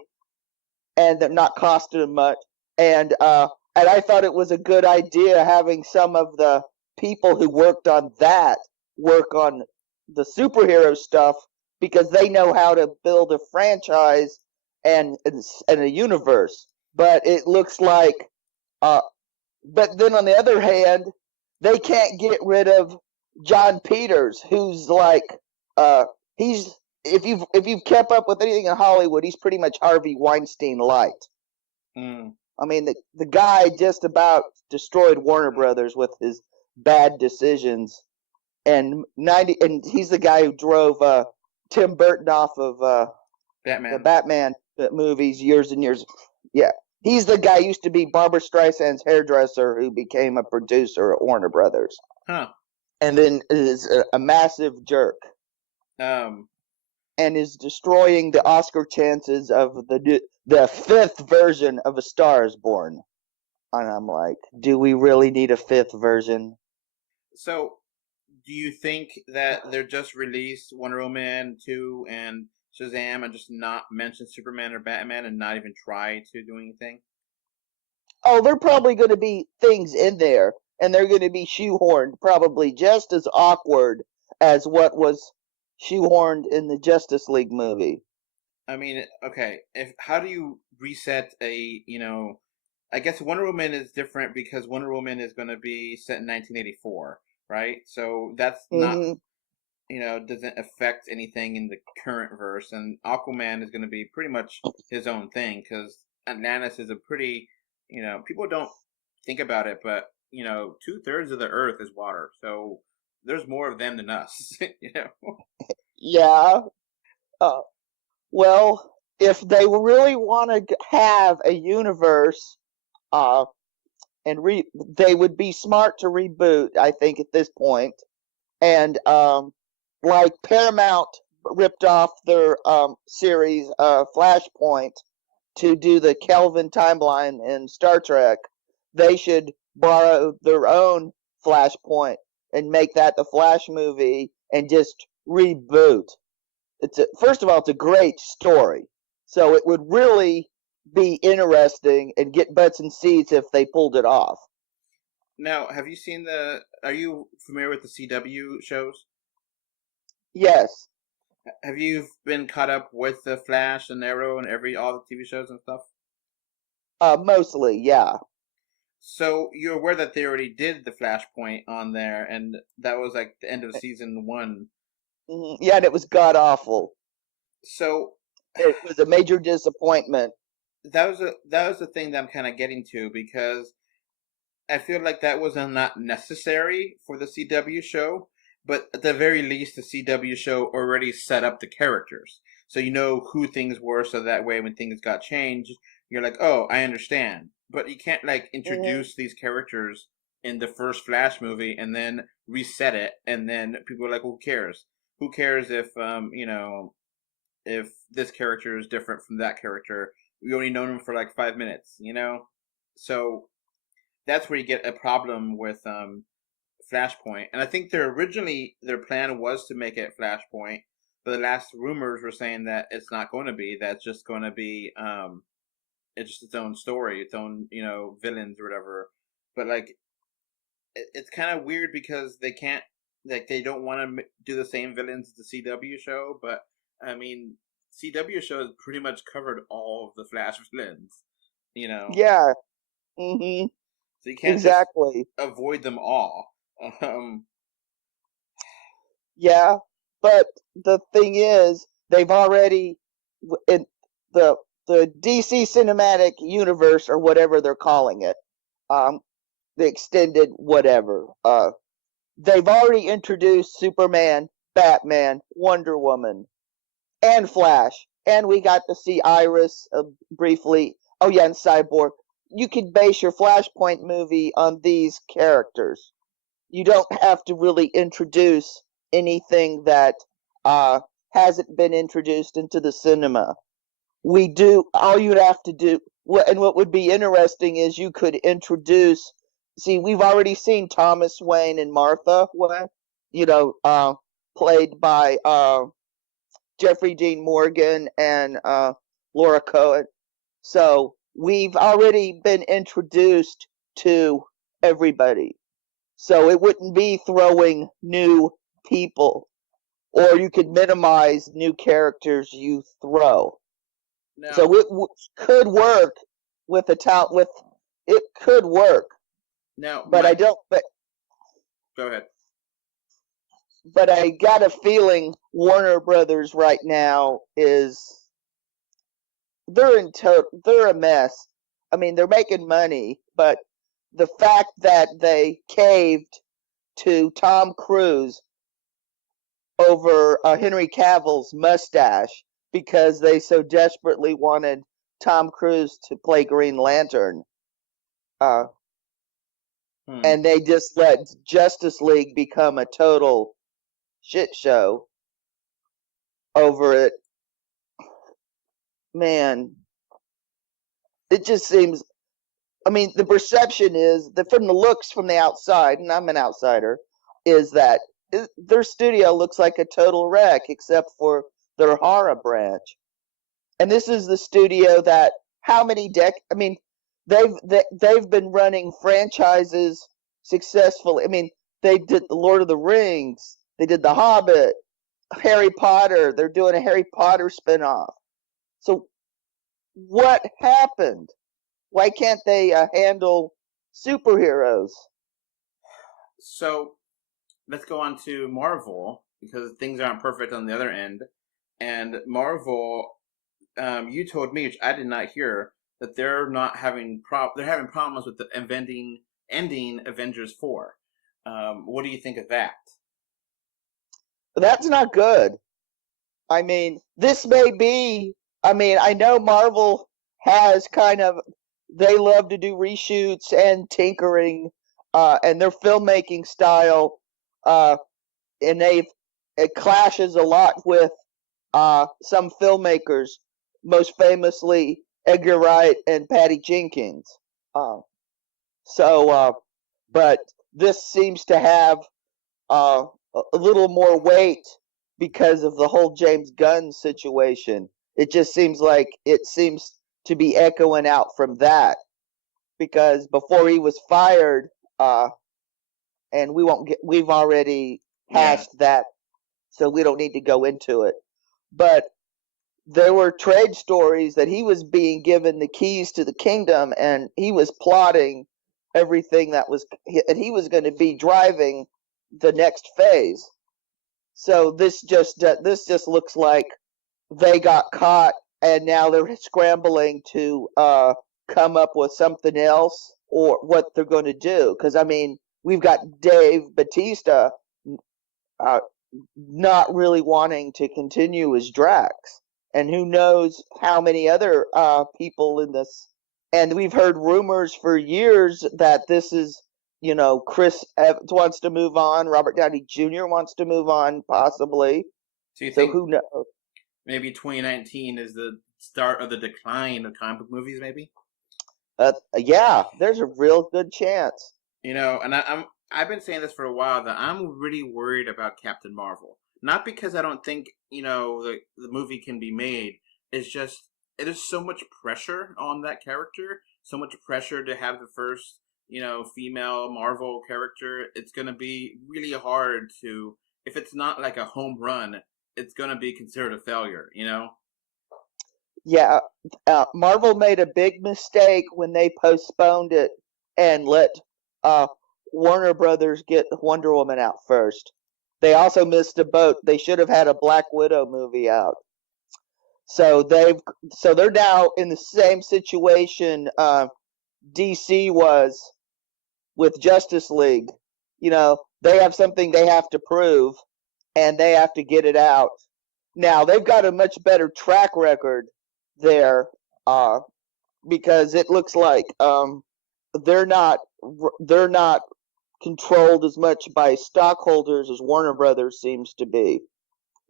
and they're not costing them much. And I thought it was a good idea having some of the people who worked on that work on the superhero stuff because they know how to build a franchise and a universe. But it looks like, but then on the other hand, they can't get rid of John Peters, who's like, he's if you've kept up with anything in Hollywood, he's pretty much Harvey Weinstein light. Mm. I mean, the guy just about destroyed Warner Brothers with his bad decisions, and he's the guy who drove Tim Burton off of Batman. the Batman movies years and years. Yeah, he's the guy who used to be Barbra Streisand's hairdresser who became a producer at Warner Brothers. Huh. And then is a massive jerk. And is destroying the Oscar chances of the fifth version of A Star Is Born. And I'm like, do we really need a fifth version? So, do you think that they're just released Wonder Woman 2 and Shazam and just not mention Superman or Batman and not even try to do anything? Oh, there are probably going to be things in there, and they're going to be shoehorned probably just as awkward as what was shoehorned in the Justice League movie. I mean, okay, how do you reset I guess Wonder Woman is different because Wonder Woman is going to be set in 1984, right? So that's not, doesn't affect anything in the current verse. And Aquaman is going to be pretty much his own thing because Atlantis is a pretty, people don't think about it, but, 2/3 of the earth is water. So there's more of them than us, Yeah. Well, if they really want to have a universe, they would be smart to reboot, I think, at this point. And like Paramount ripped off their series Flashpoint to do the Kelvin timeline in Star Trek, they should borrow their own Flashpoint and make that the Flash movie and just reboot. First of all, it's a great story, so it would really be interesting and get butts and seats if they pulled it off. Now, are you familiar with the CW shows? Yes. Have you been caught up with the Flash and Arrow and all the TV shows and stuff? Mostly, yeah. So you're aware that they already did the Flashpoint on there, and that was like the end of season 1. Yeah, and it was god awful. So it was a major disappointment. That was the thing that I'm kind of getting to, because I feel like that was not necessary for the CW show, but at the very least, the CW show already set up the characters, so you know who things were. So that way, when things got changed, you're like, oh, I understand. But you can't introduce these characters in the first Flash movie and then reset it, and then people are like, who cares? Who cares if if this character is different from that character? We only known him for 5 minutes, So that's where you get a problem with Flashpoint. And I think their plan was to make it Flashpoint, but the last rumors were saying that it's not going to be. That's just going to be it's just its own story, its own villains or whatever. But it's kind of weird because they can't they don't want to do the same villains as the CW show. But I mean, CW show has pretty much covered all of the Flash villains. Yeah. Mm-hmm. So you can't exactly just avoid them all. Um, Yeah, but the thing is, they've already in the DC cinematic universe or whatever they're calling it, um, the extended whatever. They've already introduced Superman, Batman, Wonder Woman, and Flash, and we got to see Iris briefly. Oh yeah, and Cyborg. You could base your Flashpoint movie on these characters. You don't have to really introduce anything that uh, hasn't been introduced into the cinema. We do all you'd have to do, and what would be interesting is you could introduce. See, we've already seen Thomas Wayne and Martha Wayne, you know, played by Jeffrey Dean Morgan and Laura Cohen. So we've already been introduced to everybody. So it wouldn't be throwing new people, or you could minimize new characters you throw. now, So it could work with a talent. With it could work, now, but my, I don't. go ahead. But I got a feeling Warner Brothers right now is they're a mess. I mean, they're making money, but the fact that they caved to Tom Cruise over Henry Cavill's mustache because they so desperately wanted Tom Cruise to play Green Lantern, uh, and they just let Justice League become a total shit show over it. Man, it just seems. I mean, the perception is that from the looks from the outside, and I'm an outsider, is that their studio looks like a total wreck except for their horror branch. And this is the studio that how many I mean, they've been running franchises successfully. I mean, they did the Lord of the Rings, they did The Hobbit, Harry Potter. They're doing a Harry Potter spinoff. So what happened? Why can't they handle superheroes? So let's go on to Marvel because things aren't perfect on the other end. And Marvel, you told me, which I did not hear, that they're not having they're having problems with the ending Avengers 4. What do you think of that? That's not good. I mean, this may be. I mean, I know Marvel has kind of. They love to do reshoots and tinkering, and their filmmaking style, and it clashes a lot with some filmmakers, most famously Edgar Wright and Patty Jenkins. But this seems to have uh, a little more weight because of the whole James Gunn situation. It just seems like it seems to be echoing out from that because before he was fired, and we've already hashed that, so we don't need to go into it. But there were trade stories that he was being given the keys to the kingdom, and he was plotting everything and he was going to be driving the next phase. So this just looks like they got caught, and now they're scrambling to come up with something else or what they're going to do. Because I mean, we've got Dave Bautista not really wanting to continue as Drax, and who knows how many other people in this. And we've heard rumors for years that this is, Chris Evans wants to move on, Robert Downey Jr. wants to move on, possibly. So you think who knows? Maybe 2019 is the start of the decline of comic book movies, maybe? Yeah, there's a real good chance. And I've been saying this for a while that I'm really worried about Captain Marvel. Not because I don't think, the movie can be made. It's just, it is so much pressure on that character. So much pressure to have the first, female Marvel character. It's going to be really hard to, if it's not like a home run, it's going to be considered a failure, Yeah, Marvel made a big mistake when they postponed it and let Warner Brothers get Wonder Woman out first. They also missed a boat. They should have had a Black Widow movie out. So they're now in the same situation DC was with Justice League. You know, they have something they have to prove, and they have to get it out. Now they've got a much better track record there, because it looks like they're not controlled as much by stockholders as Warner Brothers seems to be.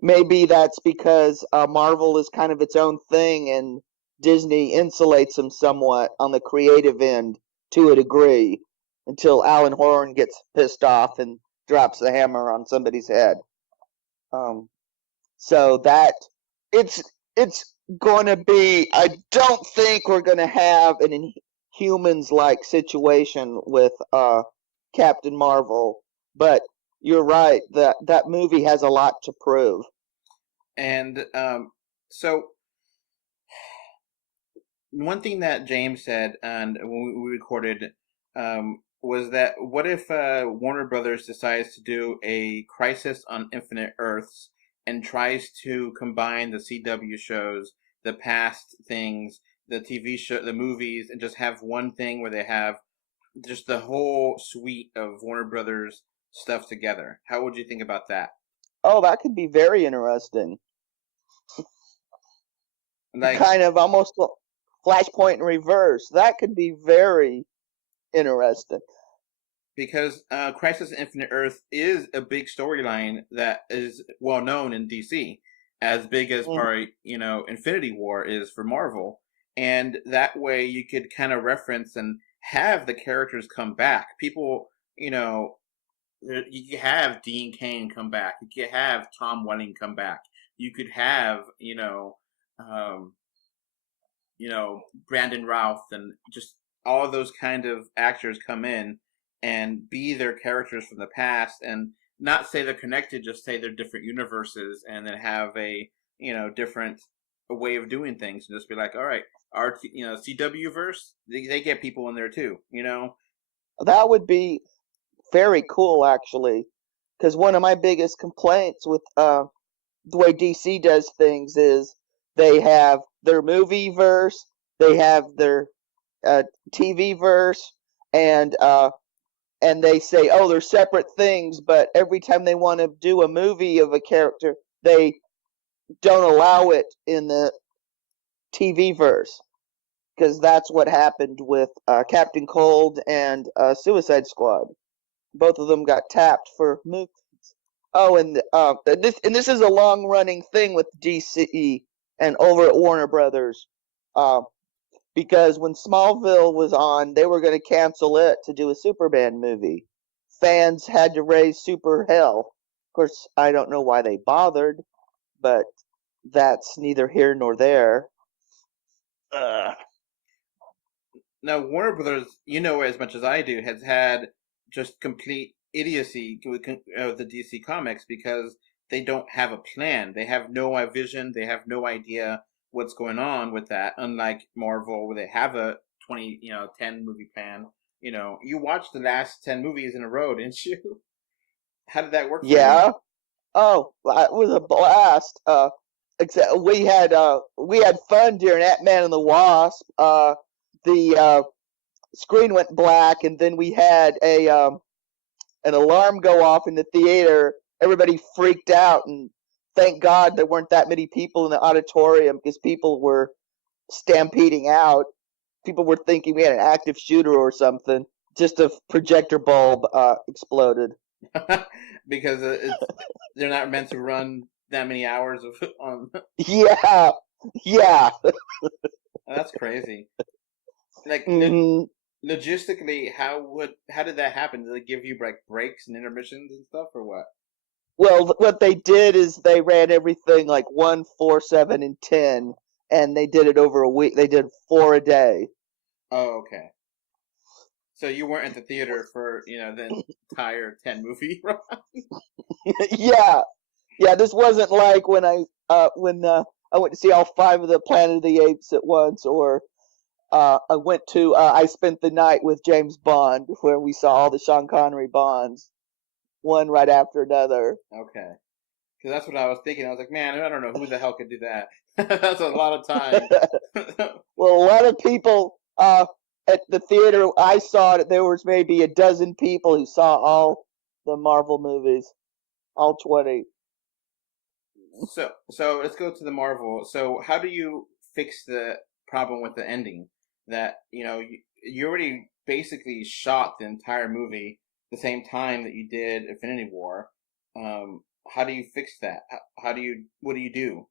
Maybe that's because Marvel is kind of its own thing, and Disney insulates them somewhat on the creative end to a degree, until Alan Horn gets pissed off and drops the hammer on somebody's head. So that it's going to be. I don't think we're going to have an Inhumans-like situation with Captain Marvel, but you're right. That movie has a lot to prove. And so one thing that James said, and when we recorded, was that what if Warner Brothers decides to do a Crisis on Infinite Earths and tries to combine the CW shows, the past things, the TV show, the movies, and just have one thing where they have just the whole suite of Warner Brothers stuff together? How would you think about that? Oh, that could be very interesting. Like, kind of almost Flashpoint in reverse. That could be very interesting. Because Crisis on Infinite Earth is a big storyline that is well known in DC, as big as probably, Infinity War is for Marvel. And that way you could kind of reference and have the characters come back. People, you could have Dean Cain come back. You could have Tom Welling come back. You could have, Brandon Routh and just all of those kind of actors come in and be their characters from the past, and not say they're connected, just say they're different universes, and then have a, different way of doing things, and just be like, all right, our, CW verse, they get people in there too, That would be very cool, actually, because one of my biggest complaints with the way DC does things is they have their movie verse, they have their TV verse, and they say, oh, they're separate things, but every time they want to do a movie of a character, they don't allow it in the TV verse, because that's what happened with Captain Cold and Suicide Squad. Both of them got tapped for movies. Oh, and this is a long-running thing with DC and over at Warner Brothers, because when Smallville was on, they were going to cancel it to do a Superman movie. Fans had to raise super hell. Of course, I don't know why they bothered, but that's neither here nor there. Now, Warner Brothers, as much as I do, has had just complete idiocy with the DC Comics, because they don't have a plan. They have no vision. They have no idea what's going on with that. Unlike Marvel, where they have a 10 movie plan. You watched the last 10 movies in a row, didn't you? How did that work for you? Yeah. Oh, it was a blast. Except we had fun during Ant-Man and the Wasp. The screen went black, and then we had an alarm go off in the theater. Everybody freaked out, and thank God there weren't that many people in the auditorium, because people were stampeding out. People were thinking we had an active shooter or something. Just a projector bulb exploded. Because they're not meant to run that many hours on. Yeah. That's crazy. Like, logistically, how did that happen? Did they give you like breaks and intermissions and stuff, or what? Well, what they did is they ran everything like 1, 4, 7, and 10, and they did it over a week. They did 4 a day. Oh, okay. So you weren't at the theater for the entire 10 movie run? Yeah. This wasn't like when I went to see all 5 of the Planet of the Apes at once, or I went to I Spent the Night with James Bond, where we saw all the Sean Connery Bonds, one right after another. Okay. Because that's what I was thinking. I was like, man, I don't know who the hell could do that. That's a lot of time. Well, a lot of people at the theater I saw it, there was maybe a dozen people who saw all the Marvel movies, all 20. So let's go to the Marvel. So how do you fix the problem with the ending? That you already basically shot the entire movie the same time that you did Infinity War. How do you fix that? What do you do?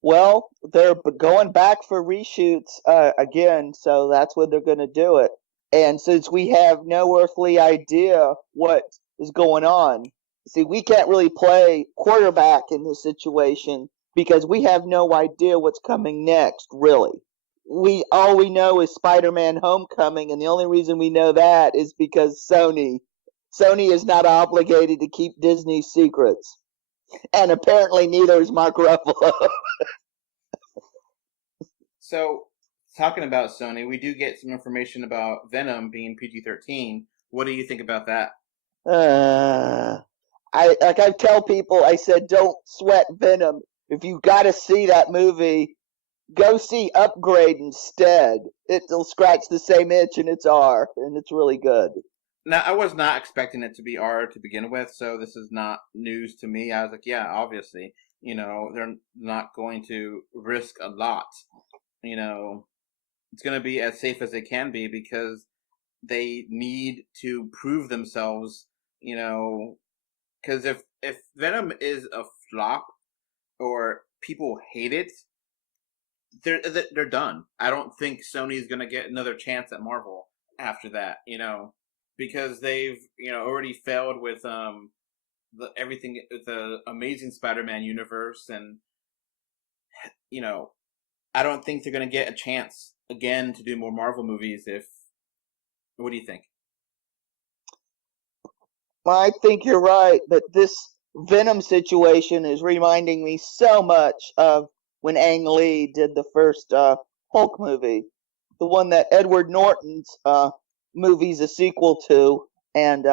Well, they're going back for reshoots again, so that's when they're going to do it. And since we have no earthly idea what is going on, see, we can't really play quarterback in this situation because we have no idea what's coming next, really. All we know is Spider-Man Homecoming, and the only reason we know that is because Sony is not obligated to keep Disney's secrets. And apparently neither is Mark Ruffalo. So, talking about Sony, we do get some information about Venom being PG-13. What do you think about that? I tell people, I said, don't sweat Venom. If you got to see that movie, go see Upgrade instead. It'll scratch the same itch, and it's R, and it's really good. Now, I was not expecting it to be R to begin with, so this is not news to me. I was like, yeah, obviously, they're not going to risk a lot. It's going to be as safe as it can be because they need to prove themselves, because if Venom is a flop or people hate it, they're done. I don't think Sony's going to get another chance at Marvel after that, because they've already failed with everything with the Amazing Spider-Man universe, and I don't think they're going to get a chance again to do more Marvel movies. What do you think? I think you're right, but this Venom situation is reminding me so much of when Ang Lee did the first Hulk movie, the one that Edward Norton's movie's a sequel to, and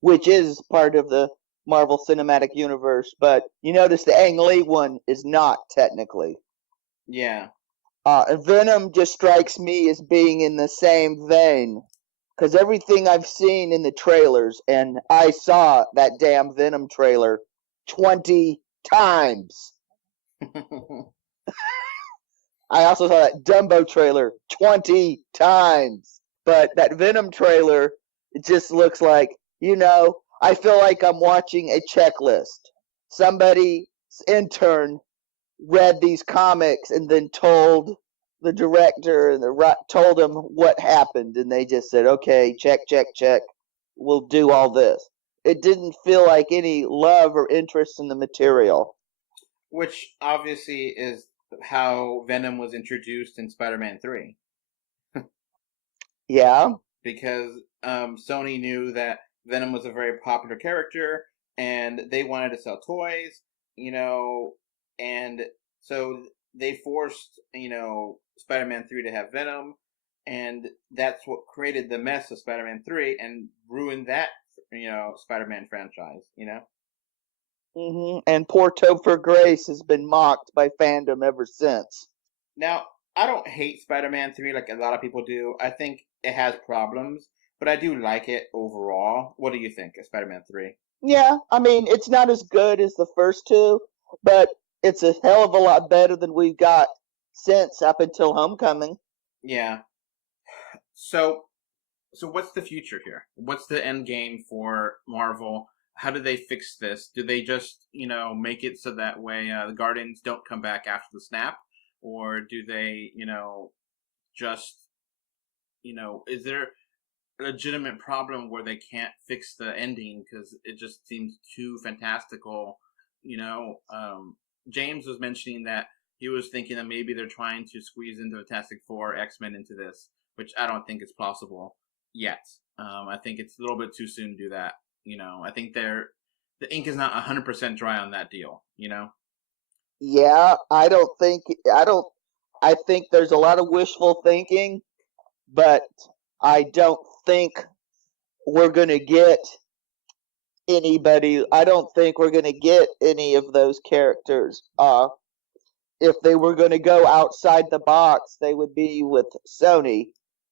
which is part of the Marvel Cinematic Universe. But you notice the Ang Lee one is not technically. Yeah. Venom just strikes me as being in the same vein. Because everything I've seen in the trailers, and I saw that damn Venom trailer 20 times. I also saw that Dumbo trailer 20 times. But that Venom trailer, it just looks like, I feel like I'm watching a checklist. Somebody's intern read these comics and then told the director and told him what happened, and they just said, okay, check, we'll do all this. It didn't feel like any love or interest in the material. Which obviously is how Venom was introduced in Spider-Man 3. Yeah. Because Sony knew that Venom was a very popular character, and they wanted to sell toys, and so they forced, Spider-Man 3 to have Venom, and that's what created the mess of Spider-Man 3 and ruined that, Spider-Man franchise, Mm-hmm. And poor Topher Grace has been mocked by fandom ever since. Now, I don't hate Spider-Man 3 like a lot of people do. I think it has problems, but I do like it overall. What do you think of Spider-Man 3? Yeah, I mean, it's not as good as the first two, but it's a hell of a lot better than we've got since up until Homecoming. Yeah. So what's the future here? What's the end game for Marvel? How do they fix this? Do they just, make it so that way the Guardians don't come back after the snap? Or do they, just, is there a legitimate problem where they can't fix the ending because it just seems too fantastical? James was mentioning that he was thinking that maybe they're trying to squeeze into Fantastic Four, X-Men into this, which I don't think is possible yet. I think it's a little bit too soon to do that. I think the ink is not 100% dry on that deal, Yeah, I don't I think there's a lot of wishful thinking, but I don't think we're going to get anybody. I don't think we're going to get any of those characters. If they were going to go outside the box, they would be with Sony,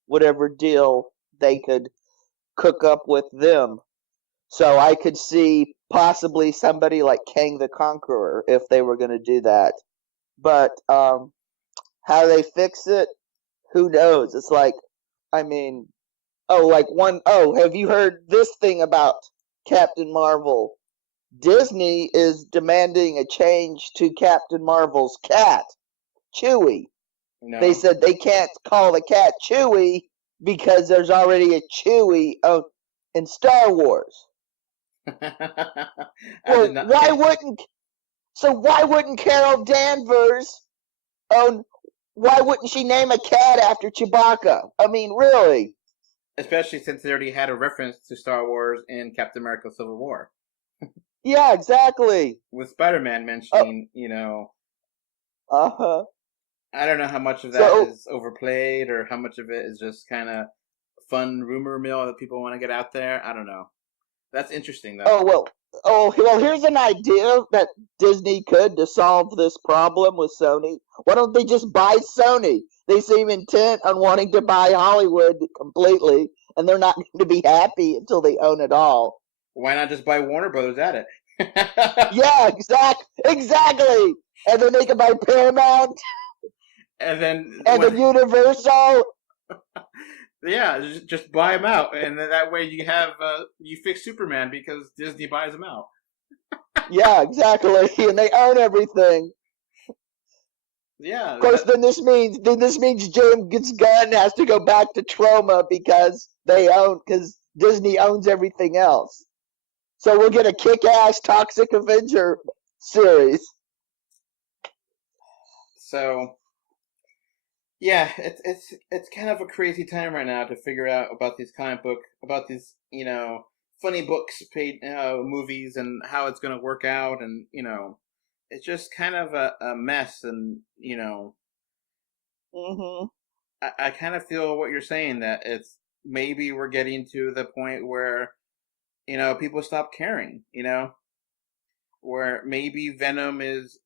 whatever deal they could cook up with them. So I could see possibly somebody like Kang the Conqueror if they were going to do that. But how they fix it, who knows? It's like, I mean, have you heard this thing about Captain Marvel? Disney is demanding a change to Captain Marvel's cat, Chewie. No. They said they can't call the cat Chewie because there's already a Chewie in Star Wars. Well, why wouldn't Carol Danvers why wouldn't she name a cat after Chewbacca? I mean, really? Especially since they already had a reference to Star Wars in Captain America: Civil War. Yeah, exactly. With Spider-Man mentioning, Uh-huh. I don't know how much of that is overplayed or how much of it is just kind of fun rumor mill that people want to get out there. I don't know. That's interesting, though. Well, here's an idea that Disney could to solve this problem with Sony. Why don't they just buy Sony? They seem intent on wanting to buy Hollywood completely, and they're not going to be happy until they own it all. Why not just buy Warner Brothers at it? Yeah, exactly. And then they can buy Paramount. And then Universal. Yeah, just buy them out, and then that way you have you fix Superman because Disney buys them out. Yeah, exactly, and they own everything. Yeah. Of course, then this means James Gunn has to go back to Troma because Disney owns everything else. So we'll get a kick-ass Toxic Avenger series. So, yeah, it's kind of a crazy time right now to figure out about these funny books, paid movies, and how it's going to work out, and it's just kind of a mess, and Mm-hmm. I kind of feel what you're saying, that it's maybe we're getting to the point where people stop caring, where maybe Venom is,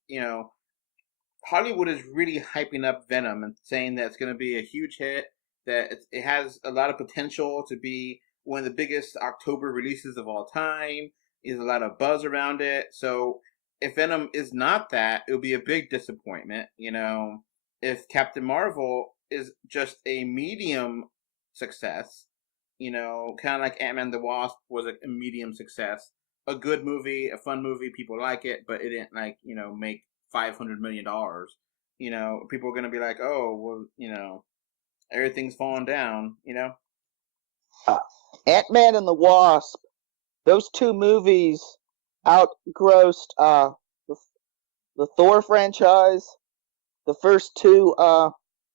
Hollywood is really hyping up Venom and saying that it's going to be a huge hit, that it has a lot of potential to be one of the biggest October releases of all time. There's a lot of buzz around it. So if Venom is not that, it will be a big disappointment. If Captain Marvel is just a medium success, kind of like Ant-Man the Wasp was a medium success, a good movie, a fun movie, people like it, but it didn't make $500 million. People are going to be like, oh, well, everything's falling down, Ant-Man and the Wasp, those two movies outgrossed the Thor franchise. The first two,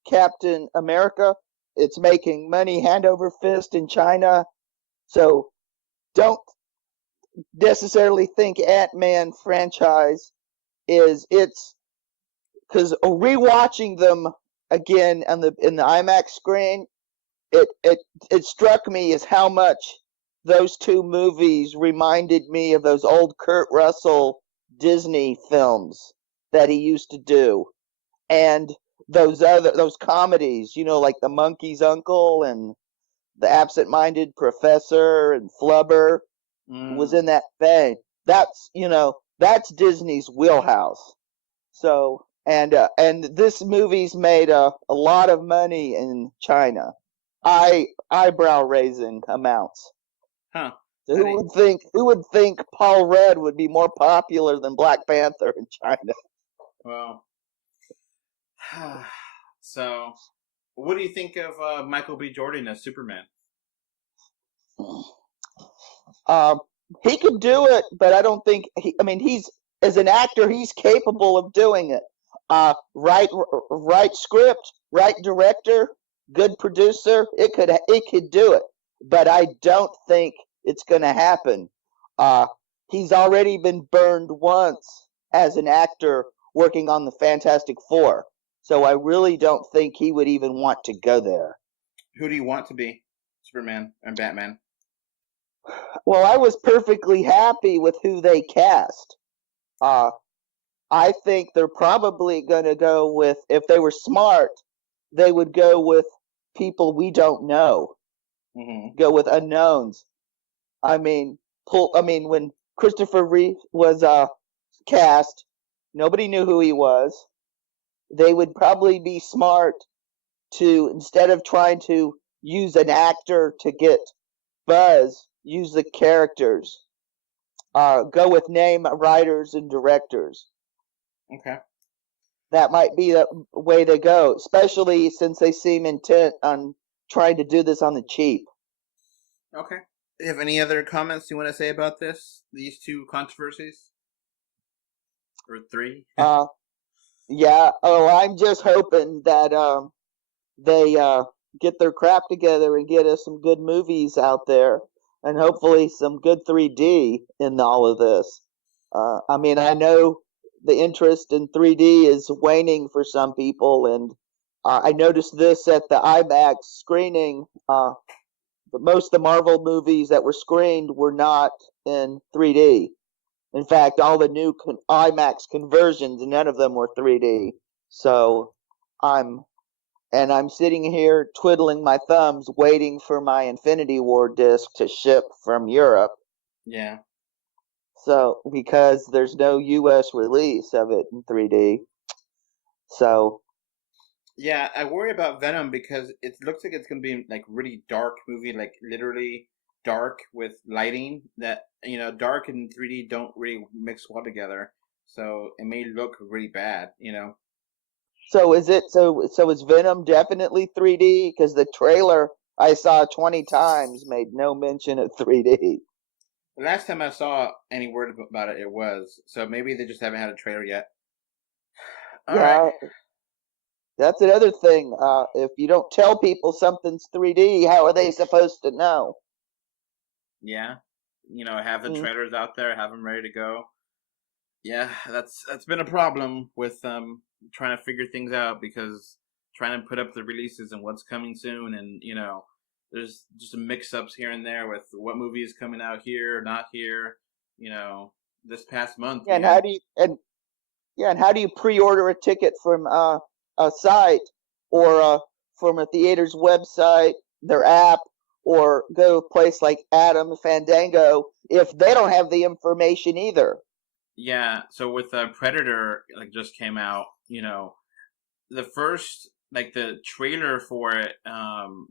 Captain America, it's making money hand over fist in China. So don't necessarily think Ant-Man franchise it's because rewatching them again in the IMAX screen, it struck me as how much those two movies reminded me of those old Kurt Russell Disney films that he used to do, and those comedies, like The Monkey's Uncle and The Absent-Minded Professor and Flubber was in that vein. That's Disney's wheelhouse. So, and this movie's made a lot of money in China. Eyebrow-raising amounts. Huh. So who would think Paul Rudd would be more popular than Black Panther in China? Well, so what do you think of Michael B. Jordan as Superman? He could do it, but I don't think he's as an actor, he's capable of doing it. Right script, right director, good producer, it could do it. But I don't think it's going to happen. He's already been burned once as an actor working on the Fantastic Four. So I really don't think he would even want to go there. Who do you want to be? Superman and Batman? Well, I was perfectly happy with who they cast. Uh, I think they're probably going to go with, if they were smart, they would go with people we don't know, Mm-hmm. go with unknowns. I mean, when Christopher Reeve was cast, nobody knew who he was. They would probably be smart to, instead of trying to use an actor to get buzz, use the characters. Go with name writers and directors. Okay. That might be the way to go, especially since they seem intent on trying to do this on the cheap. Okay. Do you have any other comments you want to say about this? These two controversies? Or three? Yeah. Oh, I'm just hoping that they get their crap together and get us some good movies out there, and hopefully some good 3D in all of this. I mean, I know the interest in 3D is waning for some people, and I noticed this at the IMAX screening. But most of the Marvel movies that were screened were not in 3D. In fact, all the new IMAX conversions, none of them were 3D. So I'm sitting here twiddling my thumbs, waiting for my Infinity War disc to ship from Europe. Yeah. So because there's no U.S. release of it in 3D. So Yeah, I worry about Venom because it looks like it's going to be like really dark movie, like literally dark with lighting that, dark and 3D don't really mix well together. So it may look really bad, So is it so is Venom definitely 3D? Because the trailer I saw 20 times made no mention of 3D. The last time I saw any word about it, it was. So maybe they just haven't had a trailer yet. All right. Yeah, that's another thing. If you don't tell people something's 3D, how are they supposed to know? Yeah. Have the Mm. trailers out there, have them ready to go. Yeah, that's been a problem with trying to figure things out because trying to put up the releases and what's coming soon, and there's just mix-ups here and there with what movie is coming out here or not here. This past month Yeah, we and had. how do you pre-order a ticket from a site or from a theater's website, their app, or go to a place like Adam Fandango if they don't have the information either? Yeah, so with Predator, like just came out, the first like the trailer for it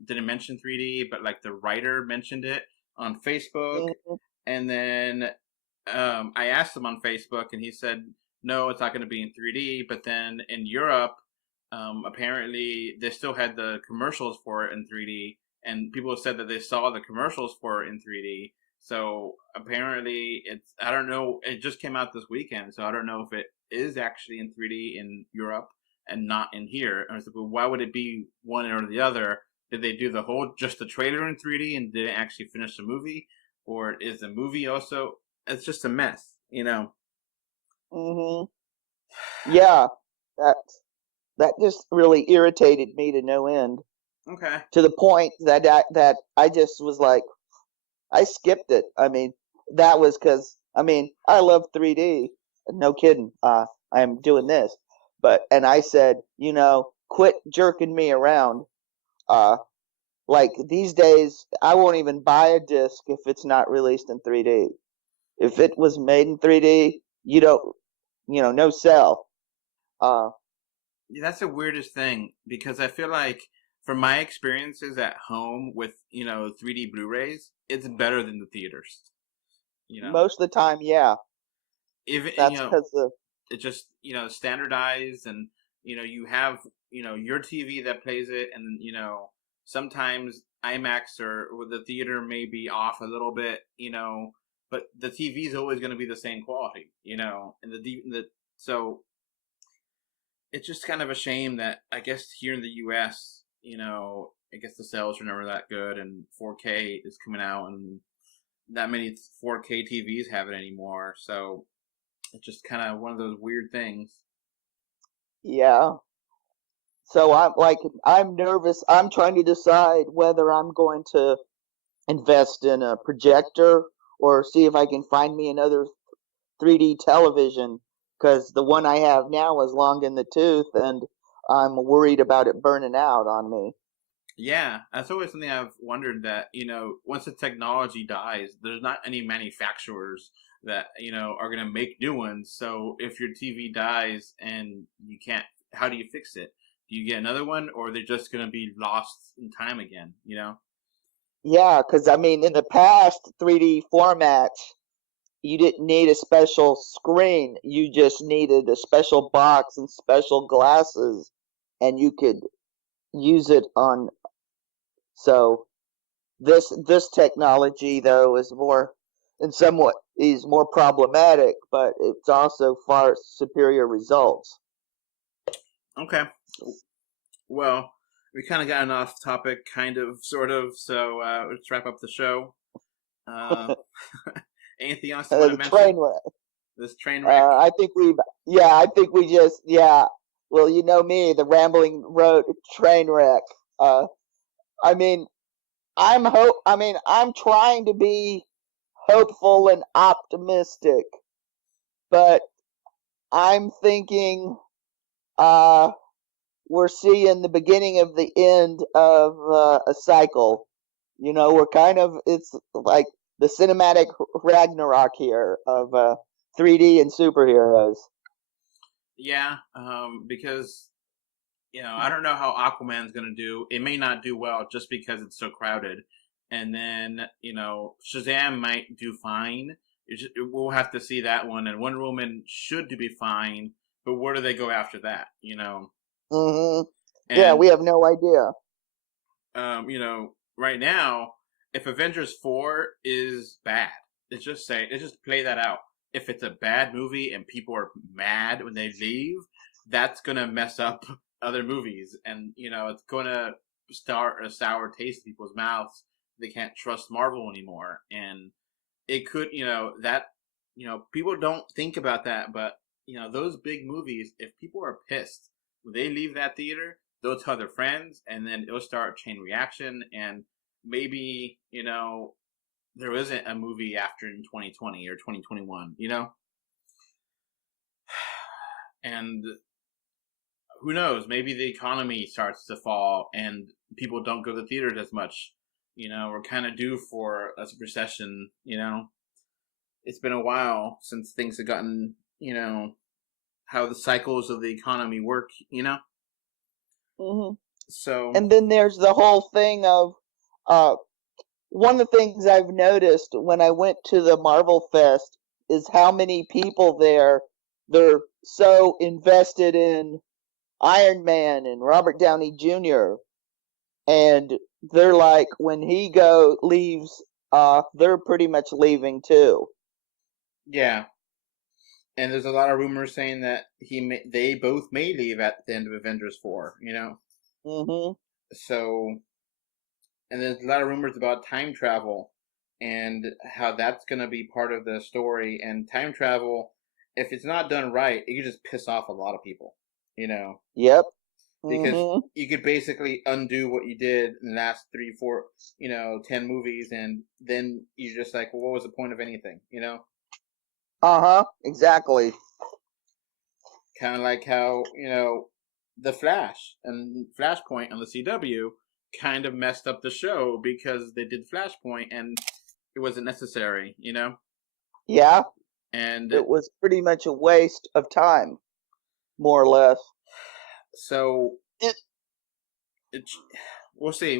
didn't mention 3D, but like the writer mentioned it on Facebook, Mhm. and then I asked him on Facebook, and he said no, it's not going to be in 3D. But then in Europe, apparently they still had the commercials for it in 3D, and people said that they saw the commercials for it in 3D. So apparently, I don't know. It just came out this weekend, so I don't know if it is actually in 3D in Europe and not in here. And I was like, well, why would it be one or the other? Did they do just the trailer in 3D and didn't actually finish the movie, or is the movie also? It's just a mess. Mhm. Yeah, that that just really irritated me to no end. Okay. To the point that I just was like, I skipped it. I mean, that was because I love 3D. No kidding. I am doing this, and I said, quit jerking me around. Uh, like these days, I won't even buy a disc if it's not released in 3D. If it was made in 3D, you don't, no sell. Uh, Yeah, that's the weirdest thing because I feel like from my experiences at home with 3D Blu-rays, it's better than the theaters. You know, Most of the time, yeah, even that's because the it just standardized, and you have your TV that plays it, and sometimes IMAX or the theater may be off a little bit, but the TV is always going to be the same quality, and the so it's just kind of a shame that I guess here in the U.S., I guess the sales are never that good, and 4K is coming out, and that many 4K TVs have it anymore. So it's just kind of one of those weird things. yeah. So I'm nervous. I'm trying to decide whether I'm going to invest in a projector or see if I can find me another 3D television, because the one I have now is long in the tooth and I'm worried about it burning out on me. Yeah, that's always something I've wondered, that, once the technology dies, there's not any manufacturers that, are going to make new ones. So if your TV dies and you can't, how do you fix it? Do you get another one, or they're just going to be lost in time again, Yeah, because I mean, in the past 3D formats, you didn't need a special screen. You just needed a special box and special glasses, and you could use it on. So this technology, though, is more, in somewhat, is more problematic, but it's also far superior results. Okay. Well, we kind of gotten off topic, kind of, sort of, so let's wrap up the show. Anything else you want to mention? Train wreck. This train wreck? I think we just, well, you know me, the rambling road train wreck. I mean, I'm trying to be hopeful and optimistic, but I'm thinking, we're seeing the beginning of the end of a cycle. It's like the cinematic Ragnarok here of 3D and superheroes. Yeah, because, I don't know how Aquaman's going to do. It may not do well just because it's so crowded. And then, Shazam might do fine. We'll have to see that one. And Wonder Woman should be fine. But where do they go after that, Mm-hmm. And, yeah, we have no idea. Right now, if Avengers 4 is bad, let's just play that out. If it's a bad movie and people are mad when they leave, that's going to mess up other movies. And, it's going to start a sour taste in people's mouths. They can't trust Marvel anymore. And it could, people don't think about that. But, those big movies, if people are pissed when they leave that theater, they'll tell their friends, and then it'll start a chain reaction. And maybe, there isn't a movie after in 2020 or 2021, And who knows? Maybe the economy starts to fall and people don't go to the theaters as much. We're kind of due for a recession, It's been a while since things have gotten, how the cycles of the economy work, Mm-hmm. So. And then there's the whole thing of, one of the things I've noticed when I went to the Marvel Fest is how many people they're so invested in Iron Man and Robert Downey Jr. And they're like, when he leaves, they're pretty much leaving too. Yeah. And there's a lot of rumors saying that they both may leave at the end of Avengers 4, Mm-hmm. So, and there's a lot of rumors about time travel and how that's going to be part of the story. And time travel, if it's not done right, it could just piss off a lot of people, Yep. Because you could basically undo what you did in the last 3, 4, 10 movies, and then you're just like, well, what was the point of anything, Uh-huh, exactly. Kind of like how, The Flash and Flashpoint on the CW kind of messed up the show because they did Flashpoint and it wasn't necessary, Yeah. And it was pretty much a waste of time, more or less. So we'll see.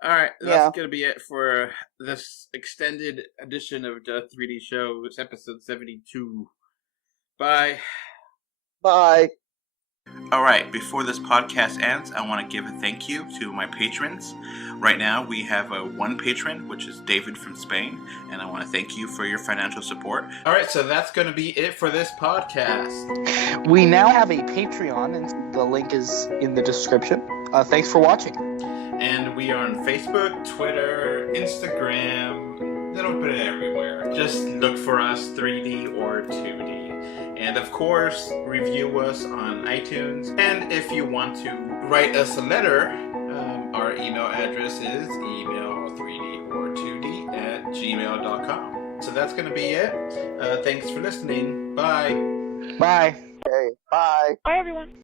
All right, that's gonna be it for this extended edition of the 3D Show. It's episode 72. Bye. Bye. All right, before this podcast ends, I want to give a thank you to my patrons. Right now, we have one patron, which is David from Spain, and I want to thank you for your financial support. All right, so that's going to be it for this podcast. We now have a Patreon, and the link is in the description. Thanks for watching. And we are on Facebook, Twitter, Instagram, a little bit everywhere. Just look for us, 3D or 2D. And of course, review us on iTunes. And if you want to write us a letter, our email address is email3d or2d@gmail.com. So that's going to be it. Thanks for listening. Bye. Bye. Okay, bye. Bye, everyone.